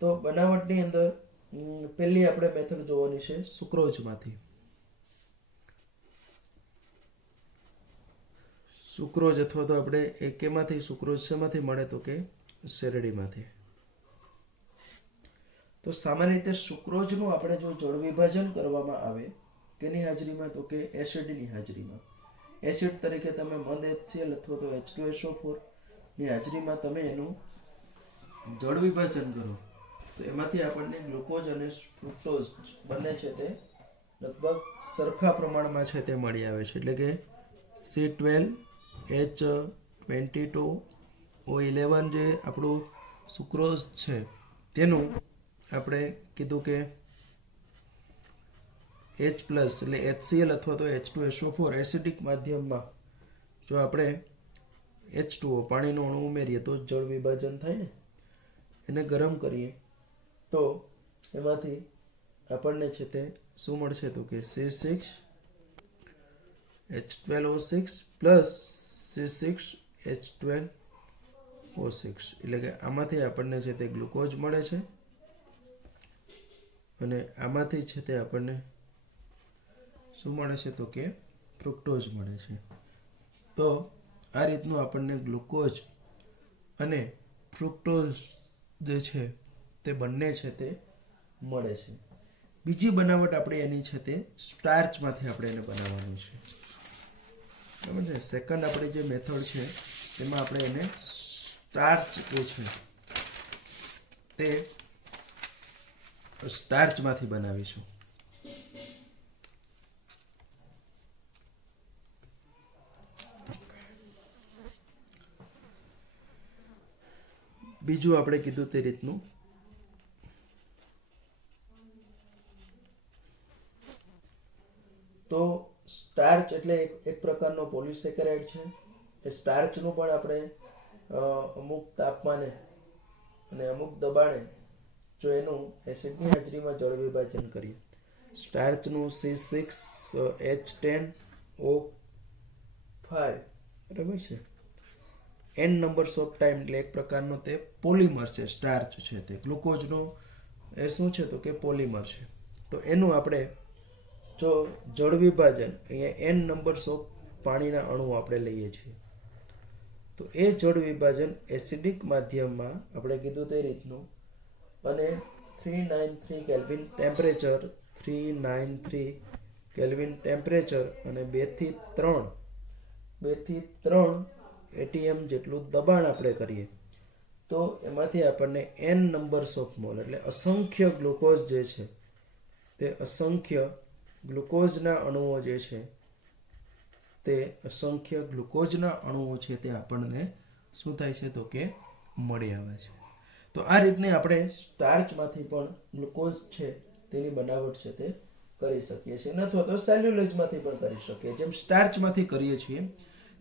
તો બનાવટની અંદર પહેલી આપણે મેથડ જોવાની છે સુક્રોઝમાંથી. સુક્રોઝ અથવા તો આપણે કેમાંથી સુક્રોઝ શેમાંથી મળે તો કે શેરડીમાંથી. તો સામાન્ય રીતે સુક્રોઝનું આપણે જો જળ વિભાજન કરવામાં આવે કેની હાજરીમાં તો કે એસિડની હાજરીમાં, એસિડ તરીકે તમે મંદ HCl અથવા તો H2SO4 ની હાજરીમાં તમે એનું જળ વિભાજન કરો તો એમાંથી આપણને ગ્લુકોઝ અને ફ્રુક્ટોઝ બંને છે તે લગભગ સરખા પ્રમાણમાં છે તે મળી આવે છે. એટલે કે C12H22O11 જે આપણું સુક્રોઝ છે તેનું આપણે કીધું કે H+ એટલે HCl અથવા તો H2SO4 એસિડિક માધ્યમમાં જો આપણે H2O પાણીનો અણુ ઉમેરીએ તો જળ વિભાજન થાય ને, એને ગરમ કરીએ તો એમાંથી આપણને છે તે શું મળશે તો કે C6H12O6 પ્લસ C6H12O6 એટલે કે આમાંથી આપણને છે તે ગ્લુકોઝ મળે છે અને આમાંથી છે તે આપણને શું મળે છે તો કે ફ્રુક્ટોઝ મળે છે. તો આ રીતનું આપણને ગ્લુકોઝ અને ફ્રુક્ટોઝ જે છે તે બંને છે તે મળે છે. બીજી બનાવટ આપણે એની છે તે સ્ટાર્ચમાંથી આપણે એને બનાવવાનું છે. બરાબર છે. સેકન્ડ આપણી જે મેથડ છે તેમાં આપણે એને સ્ટાર્ચ જે છે તે સ્ટાર્ચમાંથી બનાવીશું. બીજું આપણે કીધું તે રીતનું તો સ્ટાર્ચ એટલે એક પ્રકારનો પોલિસેકેરાઇડ છે. એ સ્ટાર્ચનું પણ આપણે અમુક તાપમાને અને અમુક દબાણે જો એનું એસિડની હાજરીમાં જળ વિભાજન કરીએ, સ્ટાર્ચનું C6H10O5 બરાબર છે. n નંબર્સ ઓફ ટાઈમ એટલે એક પ્રકારનો તે પોલિમર છે. સ્ટાર્ચ છે તે ગ્લુકોઝનો એ શું છે તો કે પોલિમર છે. તો એનું આપણે જો જળ વિભાજન અહીંયા n નંબર્સ ઓફ પાણીના અણુ આપણે લઈએ છીએ તો એ જળ વિભાજન એસિડિક માધ્યમમાં આપણે કીધું તે રીતનું અને 393 કેલ્વિન ટેમ્પરેચર 393 કેલ્વિન ટેમ્પરેચર અને 2 થી 3 એટીએમ જેટલું દબાણ આપણે કરીએ તો એમાંથી આપણને n નંબર્સ ઓફ મોલ એટલે અસંખ્ય ગ્લુકોઝ જે છે તે અસંખ્ય ગ્લુકોઝના અણુઓ જે છે તે અસંખ્ય ગ્લુકોઝના અણુઓ છે તે આપણને શું થાય છે તો કે મળી આવે છે. તો આ રીતની આપણે સ્ટાર્ચમાંથી પણ ગ્લુકોઝ છે તેની બનાવટ છે તે કરી શકીએ છીએ અથવા તો સેલ્યુલોઝમાંથી પણ કરી શકીએ. જેમ સ્ટાર્ચમાંથી કરીએ છીએ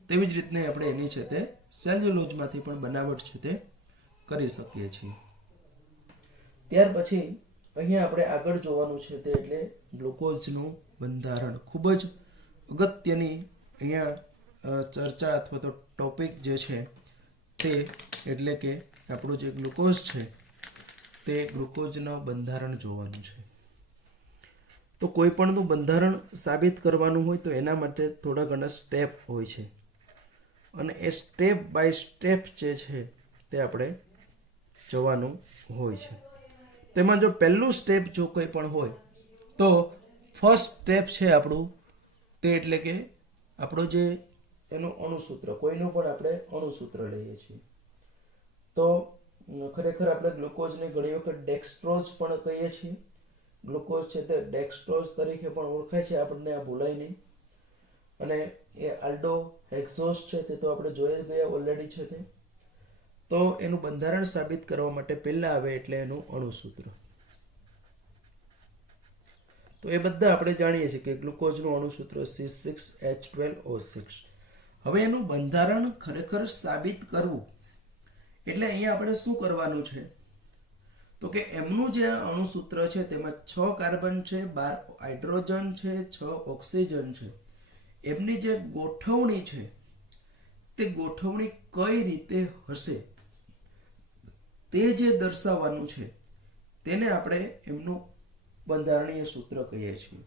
તેવી જ રીતને આપણે એની છે તે સેલ્યુલોઝમાંથી પણ બનાવટ છે તે કરી શકીએ છીએ. ત્યાર પછી અહીંયા આપણે આગળ જોવાનું છે તે એટલે ગ્લુકોઝનું બંધારણ. ખૂબ જ અગત્યની અહીંયા ચર્ચા અથવા તો ટોપિક જે છે તે એટલે કે આપણું જે ગ્લુકોઝ છે તે ગ્લુકોઝનું બંધારણ જોવાનું છે. તો કોઈ પણનું બંધારણ સાબિત કરવાનું હોય તો એના માટે થોડા ઘણા સ્ટેપ હોય છે અને એ સ્ટેપ બાય સ્ટેપ જે છે તે આપણે જવાનું હોય છે. તેમાં જો પહેલું સ્ટેપ જો કોઈ પણ હોય તો ફર્સ્ટ સ્ટેપ છે આપણું તે એટલે કે આપણું જે એનું અણુસૂત્ર, કોઈનું પણ આપણે અણુસૂત્ર લઈએ છીએ તો ખરેખર આપણે ગ્લુકોઝને ઘણી વખત ડેક્સ્ટ્રોઝ પણ કહીએ છીએ. ગ્લુકોઝ છે તે ડેક્સ્ટ્રોઝ તરીકે પણ ઓળખાય છે, આપણને આ ભૂલાય નહીં. અને એ આલ્ડો હેક્સોસ છે તે તો આપણે જોઈ ગયા ઓલરેડી છે તે. તો એનું બંધારણ સાબિત કરવા માટે પહેલા આવે એટલે એનું અણુસૂત્ર. તો એ બધા આપણે જાણીએ છીએ કે ગ્લુકોઝનું અણુસૂત્ર C6H12O6. હવે એનું બંધારણ ખરેખર સાબિત કરવું એટલે અહીંયા આપણે શું કરવાનું છે તો કે એમનું જે અણુસૂત્ર છે તેમાં 6 કાર્બન છે, 12 હાઇડ્રોજન છે, 6 ઓક્સિજન છે. એમની જે ગોઠવણી છે તે ગોઠવણી કઈ રીતે હશે તે જે દર્શાવવાનું છે તેને આપણે એમનું બંધારણીય સૂત્ર કહીએ છીએ,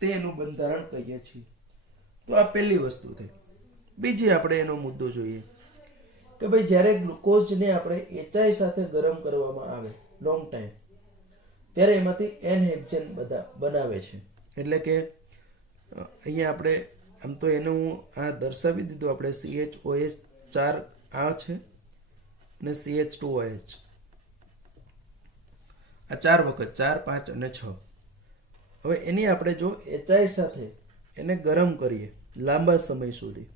તે એનું બંધારણ કહીએ છીએ. તો આ પહેલી વસ્તુ થઈ. બીજી આપણે એનો મુદ્દો જોઈએ કે ભાઈ જ્યારે ગ્લુકોઝને આપણે HI સાથે ગરમ કરવામાં આવે લોંગ ટાઈમ ત્યારે એમાંથી n હેક્ઝેન બનાવે છે. એટલે કે અહીંયા આપણે આમ તો એનું આ દર્શાવી દીધું આપણે CHOH 4 આ છે અને CH2OH આ 4 વખત 4, 5 અને 6. હવે એની આપણે જો HI સાથે એને ગરમ કરીએ લાંબા સમય સુધી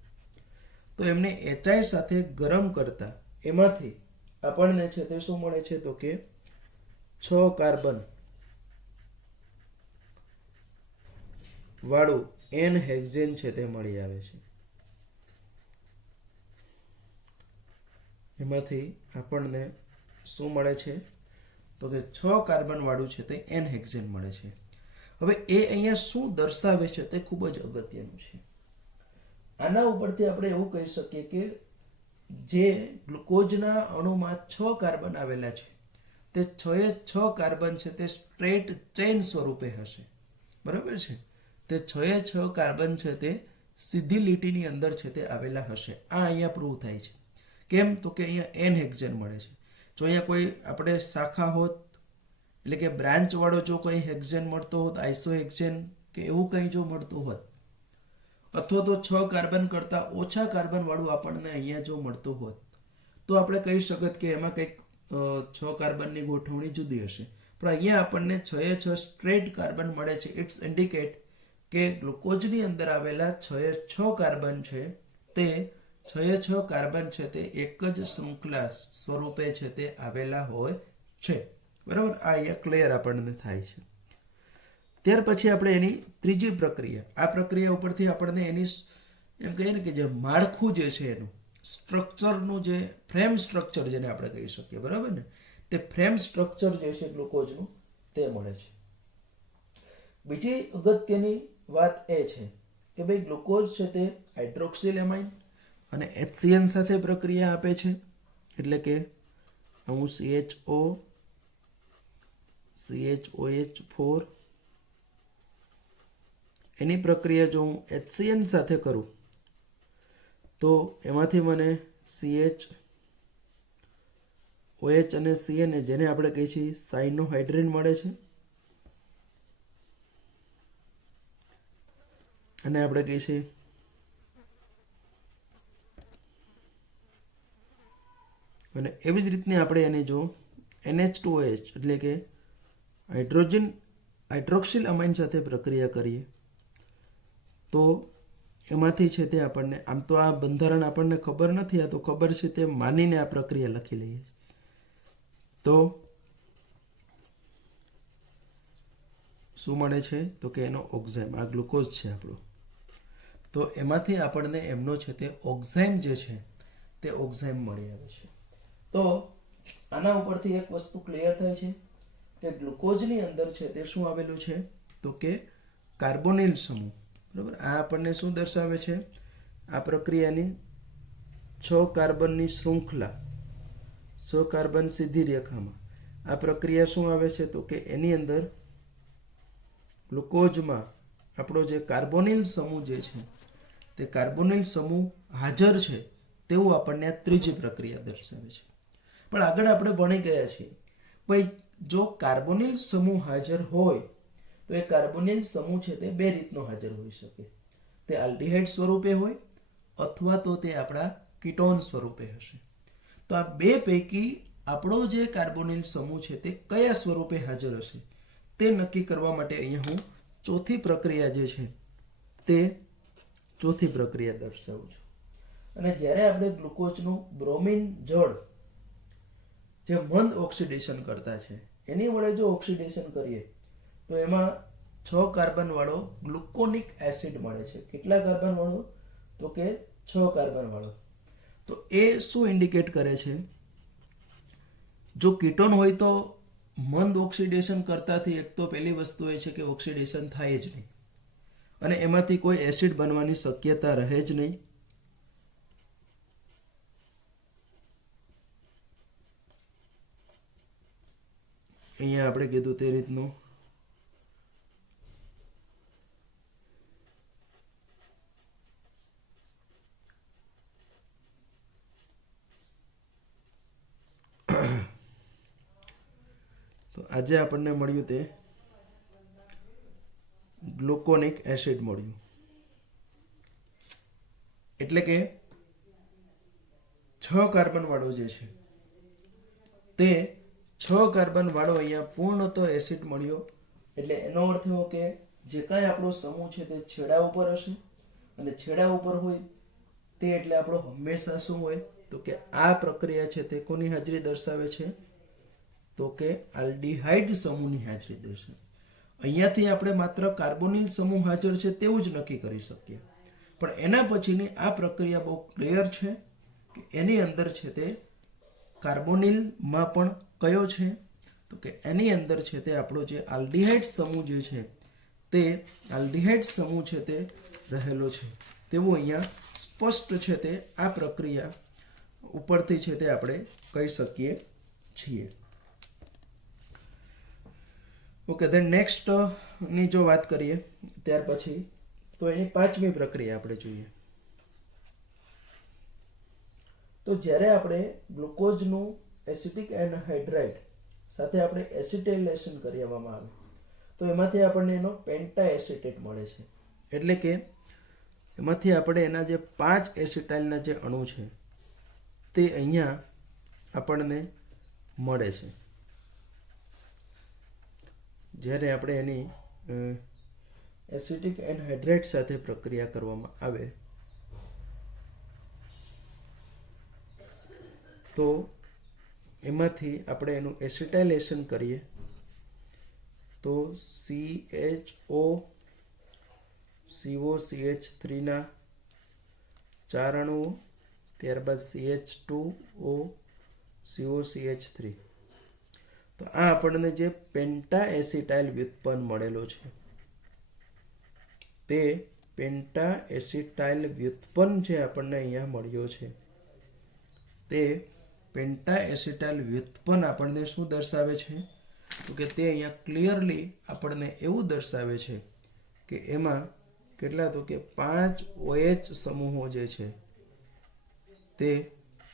તો એમને HI સાથે ગરમ કરતા એમાંથી આપણને છે તે શું મળે છે તો કે 6 કાર્બન વાળું n હેક્ઝેન છે તે મળી આવે છે. એમાંથી આપણને શું મળે છે તો કે 6 કાર્બન વાળું છે તે n હેક્ઝેન મળે છે. હવે એ અહીંયા શું દર્શાવે છે તે ખૂબ જ અગત્યનું છે. આના ઉપરથી આપણે એવું કહી શકીએ કે જે ગ્લુકોઝના અણુમાં 6 કાર્બન આવેલા છે તે 6 કાર્બન છે તે સ્ટ્રેટ ચેઇન સ્વરૂપે હશે. બરાબર છે? તે 6 કાર્બન છે તે સીધી લીટીની અંદર છે તે આવેલા હશે. આ અહીંયા પ્રૂવ થાય છે. કેમ તો કે અહીંયા n હેક્ઝેન મળે છે. જો અહીંયા કોઈ આપણે શાખા હોત એટલે કે બ્રાન્ચ વાળો જો કોઈ હેક્ઝેન મળતો હોત, આઈસો હેક્ઝેન કે એવું કંઈ જો મળતું હોત અથવા તો 6 કાર્બન કરતાં ઓછા કાર્બન વાળું આપણને અહીંયા જો મળતું હોત તો આપણે કહી શકત કે એમાં કંઈક 6 કાર્બનની ગોઠવણી જુદી હશે. પણ અહીંયા આપણને 6 સ્ટ્રેટ કાર્બન મળે છે. ઇટ્સ ઇન્ડિકેટ કે ગ્લુકોઝની અંદર આવેલા 6 કાર્બન છે તે 6 કાર્બન છે તે એક જ શૃંખલા સ્વરૂપે છે તે આવેલા હોય છે. બરાબર? આ અહીંયા ક્લિયર આપણને થાય છે. ત્યાર પછી આપણે એની ત્રીજી પ્રક્રિયા, આ પ્રક્રિયા ઉપરથી આપણને એની એમ કહીએ ને કે જે માળખું જે છે એનું સ્ટ્રક્ચરનું જે ફ્રેમ સ્ટ્રક્ચર જેને આપણે કહી શકીએ, બરાબર ને, તે ફ્રેમ સ્ટ્રક્ચર જે છે ગ્લુકોઝનું તે મળે છે. બીજી અગત્યની વાત એ છે કે ભાઈ ગ્લુકોઝ છે તે હાઇડ્રોક્સિલ એમાઇન અને HCN સાથે પ્રક્રિયા આપે છે. એટલે કે હું CHOH4 એની પ્રક્રિયા જો હું HCN સાથે કરું તો એમાંથી મને CHOH અને CN જેને આપણે કહીએ છીએ સાયનોહાઇડ્રિન મળે છે. અને આપણે કહીએ અને એવી જ રીતની આપણે એને જો NH2OH એટલે કે હાઇડ્રોક્સિલ અમાઇન સાથે પ્રક્રિયા કરીએ તો એમાંથી છે તે આપણને, આમ તો આ બંધારણ આપણને ખબર નથી, આ તો ખબર છે તે માનીને આ પ્રક્રિયા લખી લઈએ છીએ. તો શું મળે છે? તો કે એનો ઓક્ઝાઇમ, આ ગ્લુકોઝ છે આપણો, તો એમાંથી આપણને એમનો છે તે ઓક્ઝાઇમ જે છે તે ઓક્ઝાઇમ મળી આવે છે. તો આના ઉપરથી એક વસ્તુ ક્લિયર થાય છે કે ગ્લુકોઝની અંદર છે તે શું આવેલું છે? તો કે કાર્બોનિલ સમૂહ. બરાબર, આ આપણને શું દર્શાવે છે? આ પ્રક્રિયાની 6 કાર્બનની શૃંખલા, 6 કાર્બન સીધી રેખામાં આ પ્રક્રિયા શું આવે છે? તો કે એની અંદર ગ્લુકોઝમાં આપણો જે કાર્બોનિલ સમૂહ જે છે તે કાર્બોનિલ સમૂહ હાજર છે તેવું આપણને આ ત્રીજી પ્રક્રિયા દર્શાવે છે. પણ આગળ આપણે ભણી ગયા છીએ ભાઈ, જો કાર્બોનિલ સમૂહ હાજર હોય તો એ કાર્બોનિલ સમૂહ છે તે બે રીતનો હાજર હોઈ શકે. તે આલ્ડીહાઇડ સ્વરૂપે હોય અથવા તો તે આપણા કીટોન સ્વરૂપે હશે. તો આ બે પૈકી આપણો જે કાર્બોનિલ સમૂહ છે તે કયા સ્વરૂપે હાજર હશે તે નક્કી કરવા માટે અહીંયા હું ચોથી પ્રક્રિયા જે છે તે ચોથી પ્રક્રિયા દર્શાવું છું. અને જ્યારે આપણે ગ્લુકોઝનું બ્રોમિન જળ જે મંદ ઓક્સિડેશન કરતા છે એની વડે જો ઓક્સિડેશન કરીએ તો એમાં 6 કાર્બન વાળો ગ્લુકોનિક એસિડ મળે છે. કેટલા કાર્બન વાળો? તો કે 6 કાર્બન વાળો. તો એ શું ઇન્ડિકેટ કરે છે? જો કીટોન હોય તો મંદ ઓક્સિડેશન કરતાથી એક તો પહેલી વસ્તુ એ છે કે ઓક્સિડેશન થાય જ નહીં અને એમાંથી કોઈ એસિડ બનવાની શક્યતા રહે જ નહીં. અહીંયા આપણે કીધું તે રીતનું તો આજે આપણને મળ્યું તે ગ્લુકોનિક એસિડ મળ્યું. એટલે કે 6 કાર્બન વાળો જે છે તે 6 કાર્બન વાળો અહીંયા પૂર્ણતઃ એસિડ મળ્યો. એટલે એનો અર્થ એવો કે જે કાંઈ આપણો સમૂહ છે તે છેડા ઉપર હશે અને છેડા ઉપર હોય તે એટલે આપણો હંમેશા શું હોય? તો કે આ પ્રક્રિયા છે તે કોની હાજરી દર્શાવે છે? તો કે આલ્ડીહાઇડ સમૂહની હાજરી દર્શાવે. અહીંયાથી આપણે માત્ર કાર્બોનિલ સમૂહ હાજર છે તેવું જ નક્કી કરી શકીએ, પણ એના પછીની આ પ્રક્રિયા બહુ ક્લિયર છે કે એની અંદર છે તે કાર્બોનિલમાં પણ કયો છે? તો કે એની અંદર છે તે આપણો જે આલ્ડીહાઇડ સમૂહ જે છે તે આલ્ડીહાઇડ સમૂહ છે તે રહેલો છે તેવું અહીંયા સ્પષ્ટ છે તે આ પ્રક્રિયા ઉપરથી છે તે આપણે કહી શકીએ છીએ. ઓકે, ધેન નેક્સ્ટ ની જો વાત કરીએ ત્યાર પછી તો એની પાંચમી પ્રક્રિયા આપણે જોઈએ. તો જ્યારે આપણે ગ્લુકોઝનું એસિટિક એનહાઇડ્રાઇડ સાથે આપણે એસિટાઇલેશન કરવામાં આવે તો એમાંથી આપણને એનો પેન્ટા એસિટેટ મળે છે. એટલે કે એમાંથી આપણે એના જે 5 એસિટાઇલના જે અણુ છે તે અહીંયા આપણને મળે છે. જ્યારે આપણે એની એસિટિક એનહાઇડ્રાઇડ સાથે પ્રક્રિયા કરવામાં આવે તો એમાંથી આપણે એનું એસિટાઇલેશન કરીએ તો CHO COCH3 4 અણુઓ, ત્યારબાદ CH2O COCH3. તો આ આપણને જે પેન્ટા એસિટાઇલ વ્યુત્પન્ન મળેલો છે તે પેન્ટા એસિટાઇલ વ્યુત્પન્ન જે આપણને અહીંયા મળ્યો છે તે પેન્ટા એસિટાઇલ વ્યુત્પન્ન આપણને શું દર્શાવે છે? તો કે તે અહીંયા ક્લિયરલી આપણને એવું દર્શાવે છે કે એમાં કેટલા? તો કે 5 OH સમૂહો જે છે તે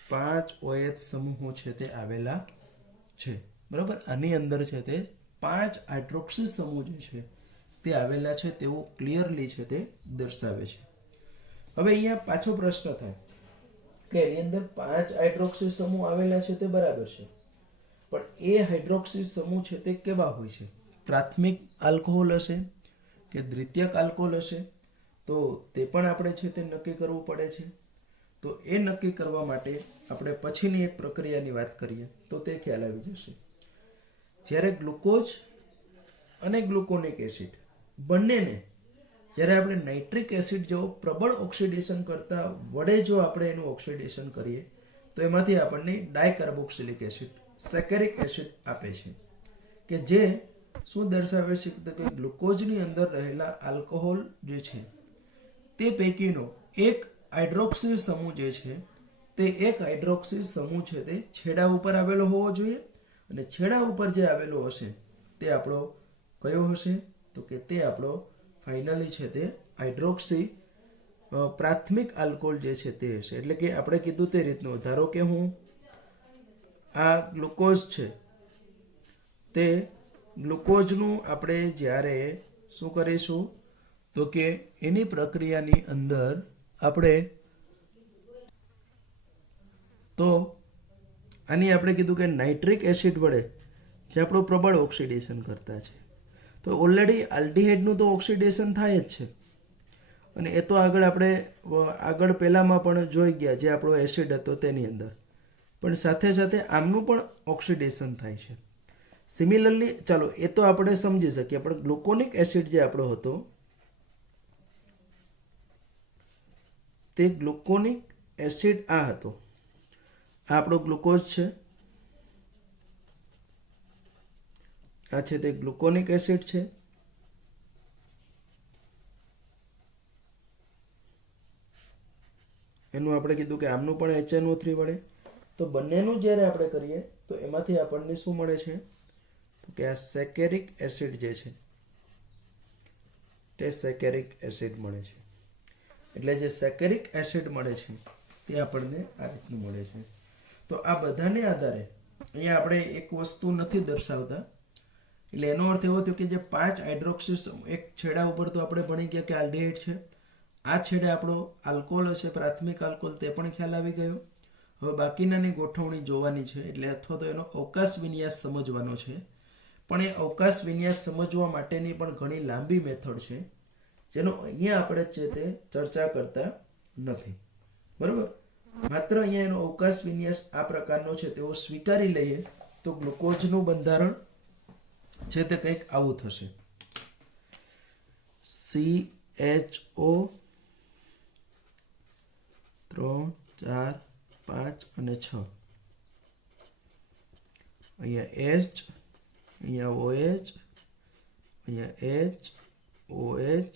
5 OH સમૂહો છે તે આવેલા છે. બરાબર, આની અંદર છે તે 5 હાઇડ્રોક્સિલ સમૂહ જે છે તે આવેલા છે તેવું ક્લિયરલી છે તે દર્શાવે છે. હવે અહીંયા પાછો પ્રશ્ન થાય કે એની અંદર 5 હાઇડ્રોક્સી સમૂહ આવેલા છે તે બરાબર છે, પણ એ હાઇડ્રોક્સી સમૂહ છે તે કેવા હોય છે? પ્રાથમિક આલ્કોહોલ હશે કે દ્વિતીયક આલ્કોહોલ હશે? તો તે પણ આપણે છે તે નક્કી કરવું પડે છે. તો એ નક્કી કરવા માટે આપણે પછીની એક પ્રક્રિયાની વાત કરીએ તો તે ખ્યાલ આવી જશે. જ્યારે ગ્લુકોઝ અને ગ્લુકોનિક એસિડ બંનેને જ્યારે આપણે નાઇટ્રિક એસિડ જેવો પ્રબળ ઓક્સિડેશન કરતા વડે જો આપણે એનું ઓક્સિડેશન કરીએ તો એમાંથી આપણને ડાયકાર્બોક્સિલિક એસિડ, સેકેરિક એસિડ આપે છે, કે જે શું દર્શાવે છે કે ગ્લુકોઝની અંદર રહેલા આલ્કોહોલ જે છે તે પૈકીનો એક હાઇડ્રોક્સિલ સમૂહ જે છે તે એક હાઇડ્રોક્સિલ સમૂહ છે તે છેડા ઉપર આવેલો હોવો જોઈએ, અને છેડા ઉપર જે આવેલો હશે તે આપણો કયો હશે? તો કે તે આપણો ફાઇનલી છે તે હાઇડ્રોક્સી પ્રાથમિક આલ્કોહોલ જે છે તે હશે. એટલે કે આપણે કીધું તે રીતનું, ધારો કે હું આ ગ્લુકોઝ છે તે ગ્લુકોઝનું આપણે જ્યારે શું કરીશું તો કે એની પ્રક્રિયાની અંદર આપણે તો આની આપણે કીધું કે નાઇટ્રિક એસિડ વડે જે આપણું પ્રબળ ઓક્સિડેશન કરતા છે, તો ઓલરેડી આલ્ડીહાઇડનું તો ઓક્સિડેશન થાય જ છે, અને એ તો આગળ પહેલામાં પણ જોઈ ગયા જે આપણો એસિડ હતો તેની અંદર, પણ સાથે સાથે આમનું પણ ઓક્સિડેશન થાય છે. સિમિલરલી ચાલો એ તો આપણે સમજી શકીએ, પણ ગ્લુકોનિક એસિડ જે આપણો હતો તે ગ્લુકોનિક એસિડ આ હતો, આ આપણો ગ્લુકોઝ છે, આ છે તે ગ્લુકોનિક એસિડ છે, એનું આપણે કીધું કે આમનું પણ HNO3 વડે. તો બંનેનું જ્યારે આપણે કરીએ તો એમાંથી આપણને શું મળે છે? તો કે આ સેકેરિક એસિડ જે છે તે સેકેરિક એસિડ મળે છે. એટલે જે સેકેરિક એસિડ મળે છે તે આપણને આ રીતનું મળે છે. તો આ બધાને આધારે અહીંયા આપણે એક વસ્તુ નથી દર્શાવતા, એટલે એનો અર્થ એવો થયો કે જે 5 હાઇડ્રોક્સિલ એક છેડા ઉપર તો આપણે ભણી ગયા કે આલ્ડીહાઇડ છે, આ છેડે આપણો આલ્કોહોલ હશે, પ્રાથમિક આલ્કોહોલ, તે પણ ખ્યાલ આવી ગયો. હવે બાકીનાની ગોઠવણી જોવાની છે, એટલે અથવા તો એનો અવકાશ વિન્યાસ સમજવાનો છે, પણ એ અવકાશ વિન્યાસ સમજવા માટેની પણ ઘણી લાંબી મેથડ છે, જેનો અહીંયા આપણે છે તે ચર્ચા કરતા નથી. બરાબર? માત્ર અહીંયા એનો અવકાશ વિન્યાસ આ પ્રકારનો છે તેવો સ્વીકારી લઈએ તો ગ્લુકોઝનું બંધારણ છે તે કંઈક આવું થશે: CHO 3, 4, 5 અને 6, અહીંયા H, અહીંયા OH, અહીંયા H, OH,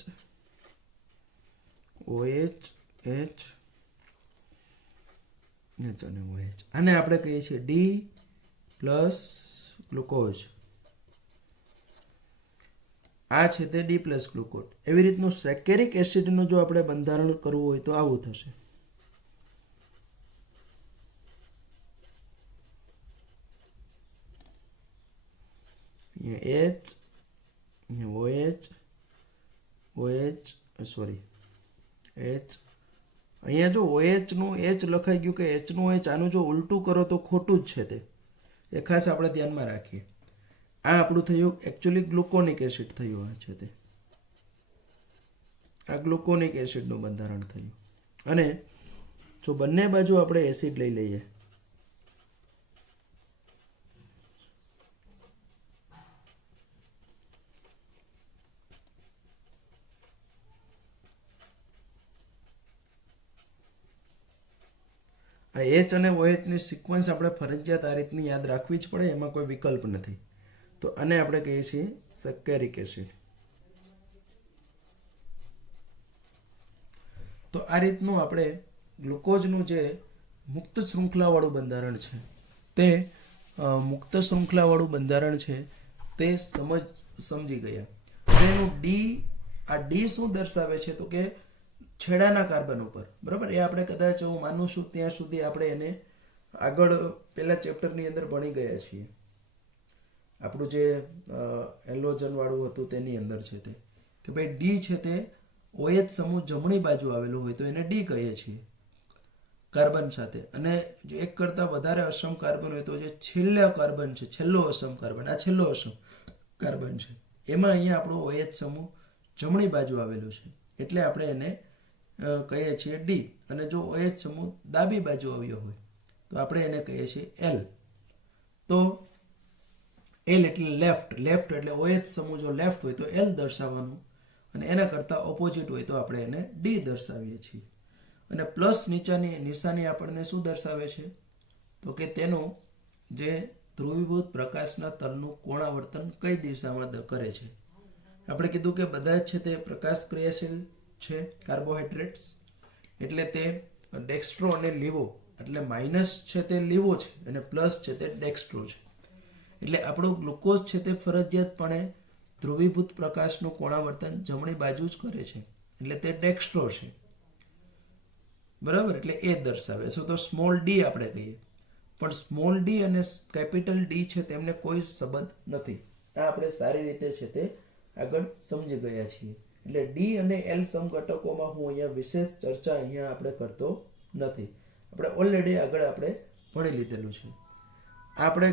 OH, H અને OH. આને આપણે કહીએ છીએ D પ્લસ ગ્લુકોઝ. આ છે તે D પ્લસ ગ્લુકોઝ. એવી રીતનું સેકેરિક એસિડનું જો આપણે બંધારણ કરવું હોય તો આવું થશે: અહીંયા H, અહીંયા H. અહીંયા જો OH નું H લખાઈ ગયું કે H નું H, આનું જો ઉલટું કરો તો ખોટું જ છે, તે એ ખાસ આપણે ધ્યાનમાં રાખીએ. આ આપણું થયું એકચ્યુઅલી ગ્લુકોનિક એસિડ થયું, આ છે તે આ ગ્લુકોનિક એસિડનું બંધારણ થયું. અને જો બંને બાજુ આપણે એસિડ લઈ લઈએ આ H અને OH ની સિક્વન્સ આપણે ફરજિયાત આ રીતની યાદ રાખવી જ પડે, એમાં કોઈ વિકલ્પ નથી. તો આને આપણે કહીએ છીએ સેકેરિક એસિડ. તો આ રીતનું આપણે ગ્લુકોઝનું જે મુક્ત શૃંખલાવાળું બંધારણ છે તે મુક્ત શૃંખલાવાળું બંધારણ છે તે સમજી ગયા. એનું આ ડી શું દર્શાવે છે? તો કે છેડાના કાર્બન ઉપર, બરાબર? એ આપણે કદાચ હું માનું છું ત્યાં સુધી આપણે એને આગળ પહેલા ચેપ્ટરની અંદર ભણી ગયા છીએ. આપણું જે હેલોજન વાળું હતું તેની અંદર છે તે કે ભાઈ ડી છે તે OH સમૂહ જમણી બાજુ આવેલો હોય તો એને ડી કહીએ છીએ કાર્બન સાથે. અને જો એક કરતાં વધારે અસમ કાર્બન હોય તો જે છેલ્લો કાર્બન છે, છેલ્લો અસમ કાર્બન, આ છેલ્લો અસમ કાર્બન છે, એમાં અહીંયા આપણો OH સમૂહ જમણી બાજુ આવેલો છે એટલે આપણે એને કહીએ છીએ ડી. અને જો OH સમૂહ ડાબી બાજુ આવ્યો હોય તો આપણે એને કહીએ છીએ એલ. તો એલ એટલે લેફ્ટ, લેફ્ટ એટલે OH સમૂહ જો લેફ્ટ હોય તો એલ દર્શાવવાનું, અને એના કરતાં ઓપોઝિટ હોય તો આપણે એને ડી દર્શાવીએ છીએ. અને પ્લસ નીચાની નિશાની આપણને શું દર્શાવે છે તો કે તેનું જે ધ્રુવીભૂત પ્રકાશના તલનું કોણાવર્તન કઈ દિશામાં કરે છે. આપણે કીધું કે બધા જ છે તે પ્રકાશ ક્રિયાશીલ છે કાર્બોહાઈડ્રેટ્સ, એટલે તે ડેક્સ્ટ્રો અને લીવો, એટલે માઇનસ છે તે લીવો છે અને પ્લસ છે તે ડેક્સ્ટ્રો છે. એટલે આપણો ગ્લુકોઝ છે તે ફરજિયાતપણે ધ્રુવીભૂત પ્રકાશનું કોણાવર્તન જમણી બાજુ જ કરે છે, એટલે તે ડેક્સ્ટ્રો છે. બરાબર, એટલે એ દર્શાવે છે. તો સ્મોલ ડી આપણે કહીએ, પણ સ્મોલ ડી અને કેપિટલ ડી છે તેમને કોઈ સંબંધ નથી. આ આપણે સારી રીતે છે તે આગળ સમજી ગયા છીએ. એટલે ડી અને એલ સમઘટકોમાં હું અહીંયા વિશેષ ચર્ચા અહીંયા આપણે કરતો નથી. આપણે ઓલરેડી આગળ આપણે ભણી લીધેલું છે. આપણે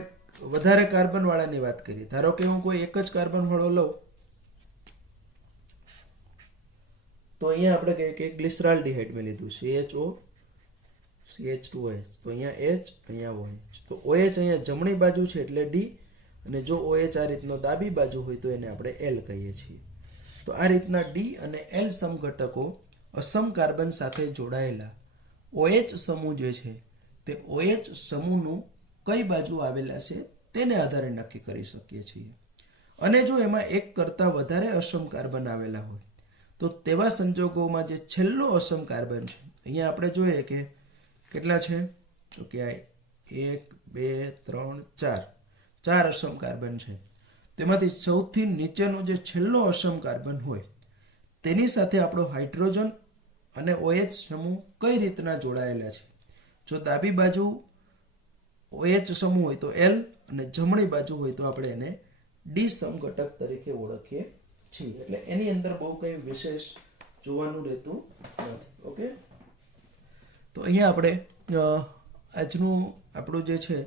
વધારે કાર્બન વાળાની વાત કરીએ. ધારો કે હું કોઈ એક જ કાર્બન વાળો લઉં તો અહીંયા આપણે કહીએ કે ગ્લિસરાલ્ડિહાઇડ મેં લીધું, CHO CH2OH, તો અહીંયા H, અહીંયા OH. તો OH અહીંયા જમણી બાજુ છે એટલે D, અને જો OH આ રીતનો ડાબી બાજુ હોય તો એને આપણે L કહીએ છીએ. તો આ રીતના D અને L સમઘટકો અસમ કાર્બન સાથે જોડાયેલા OH સમૂહ જે છે તે OH સમૂહનું કઈ બાજુ આવેલા છે તેને આધારે નક્કી કરી શકીએ છીએ. અને જો એમાં એક કરતાં વધારે અસમ કાર્બન આવેલા હોય તો તેવા સંજોગોમાં જે છેલ્લો અસમ કાર્બન છે, અહીંયા આપણે જોઈએ કે કેટલા છે તો કે 1 2 3 4 ચાર અસમ કાર્બન છે. તેમાંથી સૌથી નીચેનો જે છેલ્લો અસમ કાર્બન હોય તેની સાથે આપણો હાઇડ્રોજન અને OH સમૂહ કઈ રીતના જોડાયેલા છે. જો ડાબી બાજુ OH સમૂહ હોય તો L, અને જમણી બાજુ હોય તો આપણે એને ડી સમઘટક તરીકે ઓળખીએ છીએ. એટલે એની અંદર બહુ કંઈ વિશેષ જોવાનું રહેતું નથી. ઓકે, તો અહીંયા આપણે આજનું આપણું જે છે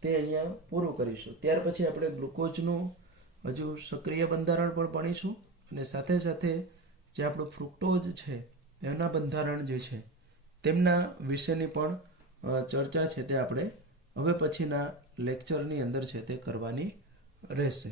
તે અહીંયા પૂરું કરીશું. ત્યાર પછી આપણે ગ્લુકોઝનું હજુ સક્રિય બંધારણ પણ ભણીશું, અને સાથે સાથે જે આપણું ફ્રુક્ટોઝ છે એના બંધારણ જે છે તેમના વિશેની પણ ચર્ચા છે તે આપણે હવે પછીના લેક્ચરની અંદર છે તે કરવાની રહેશે.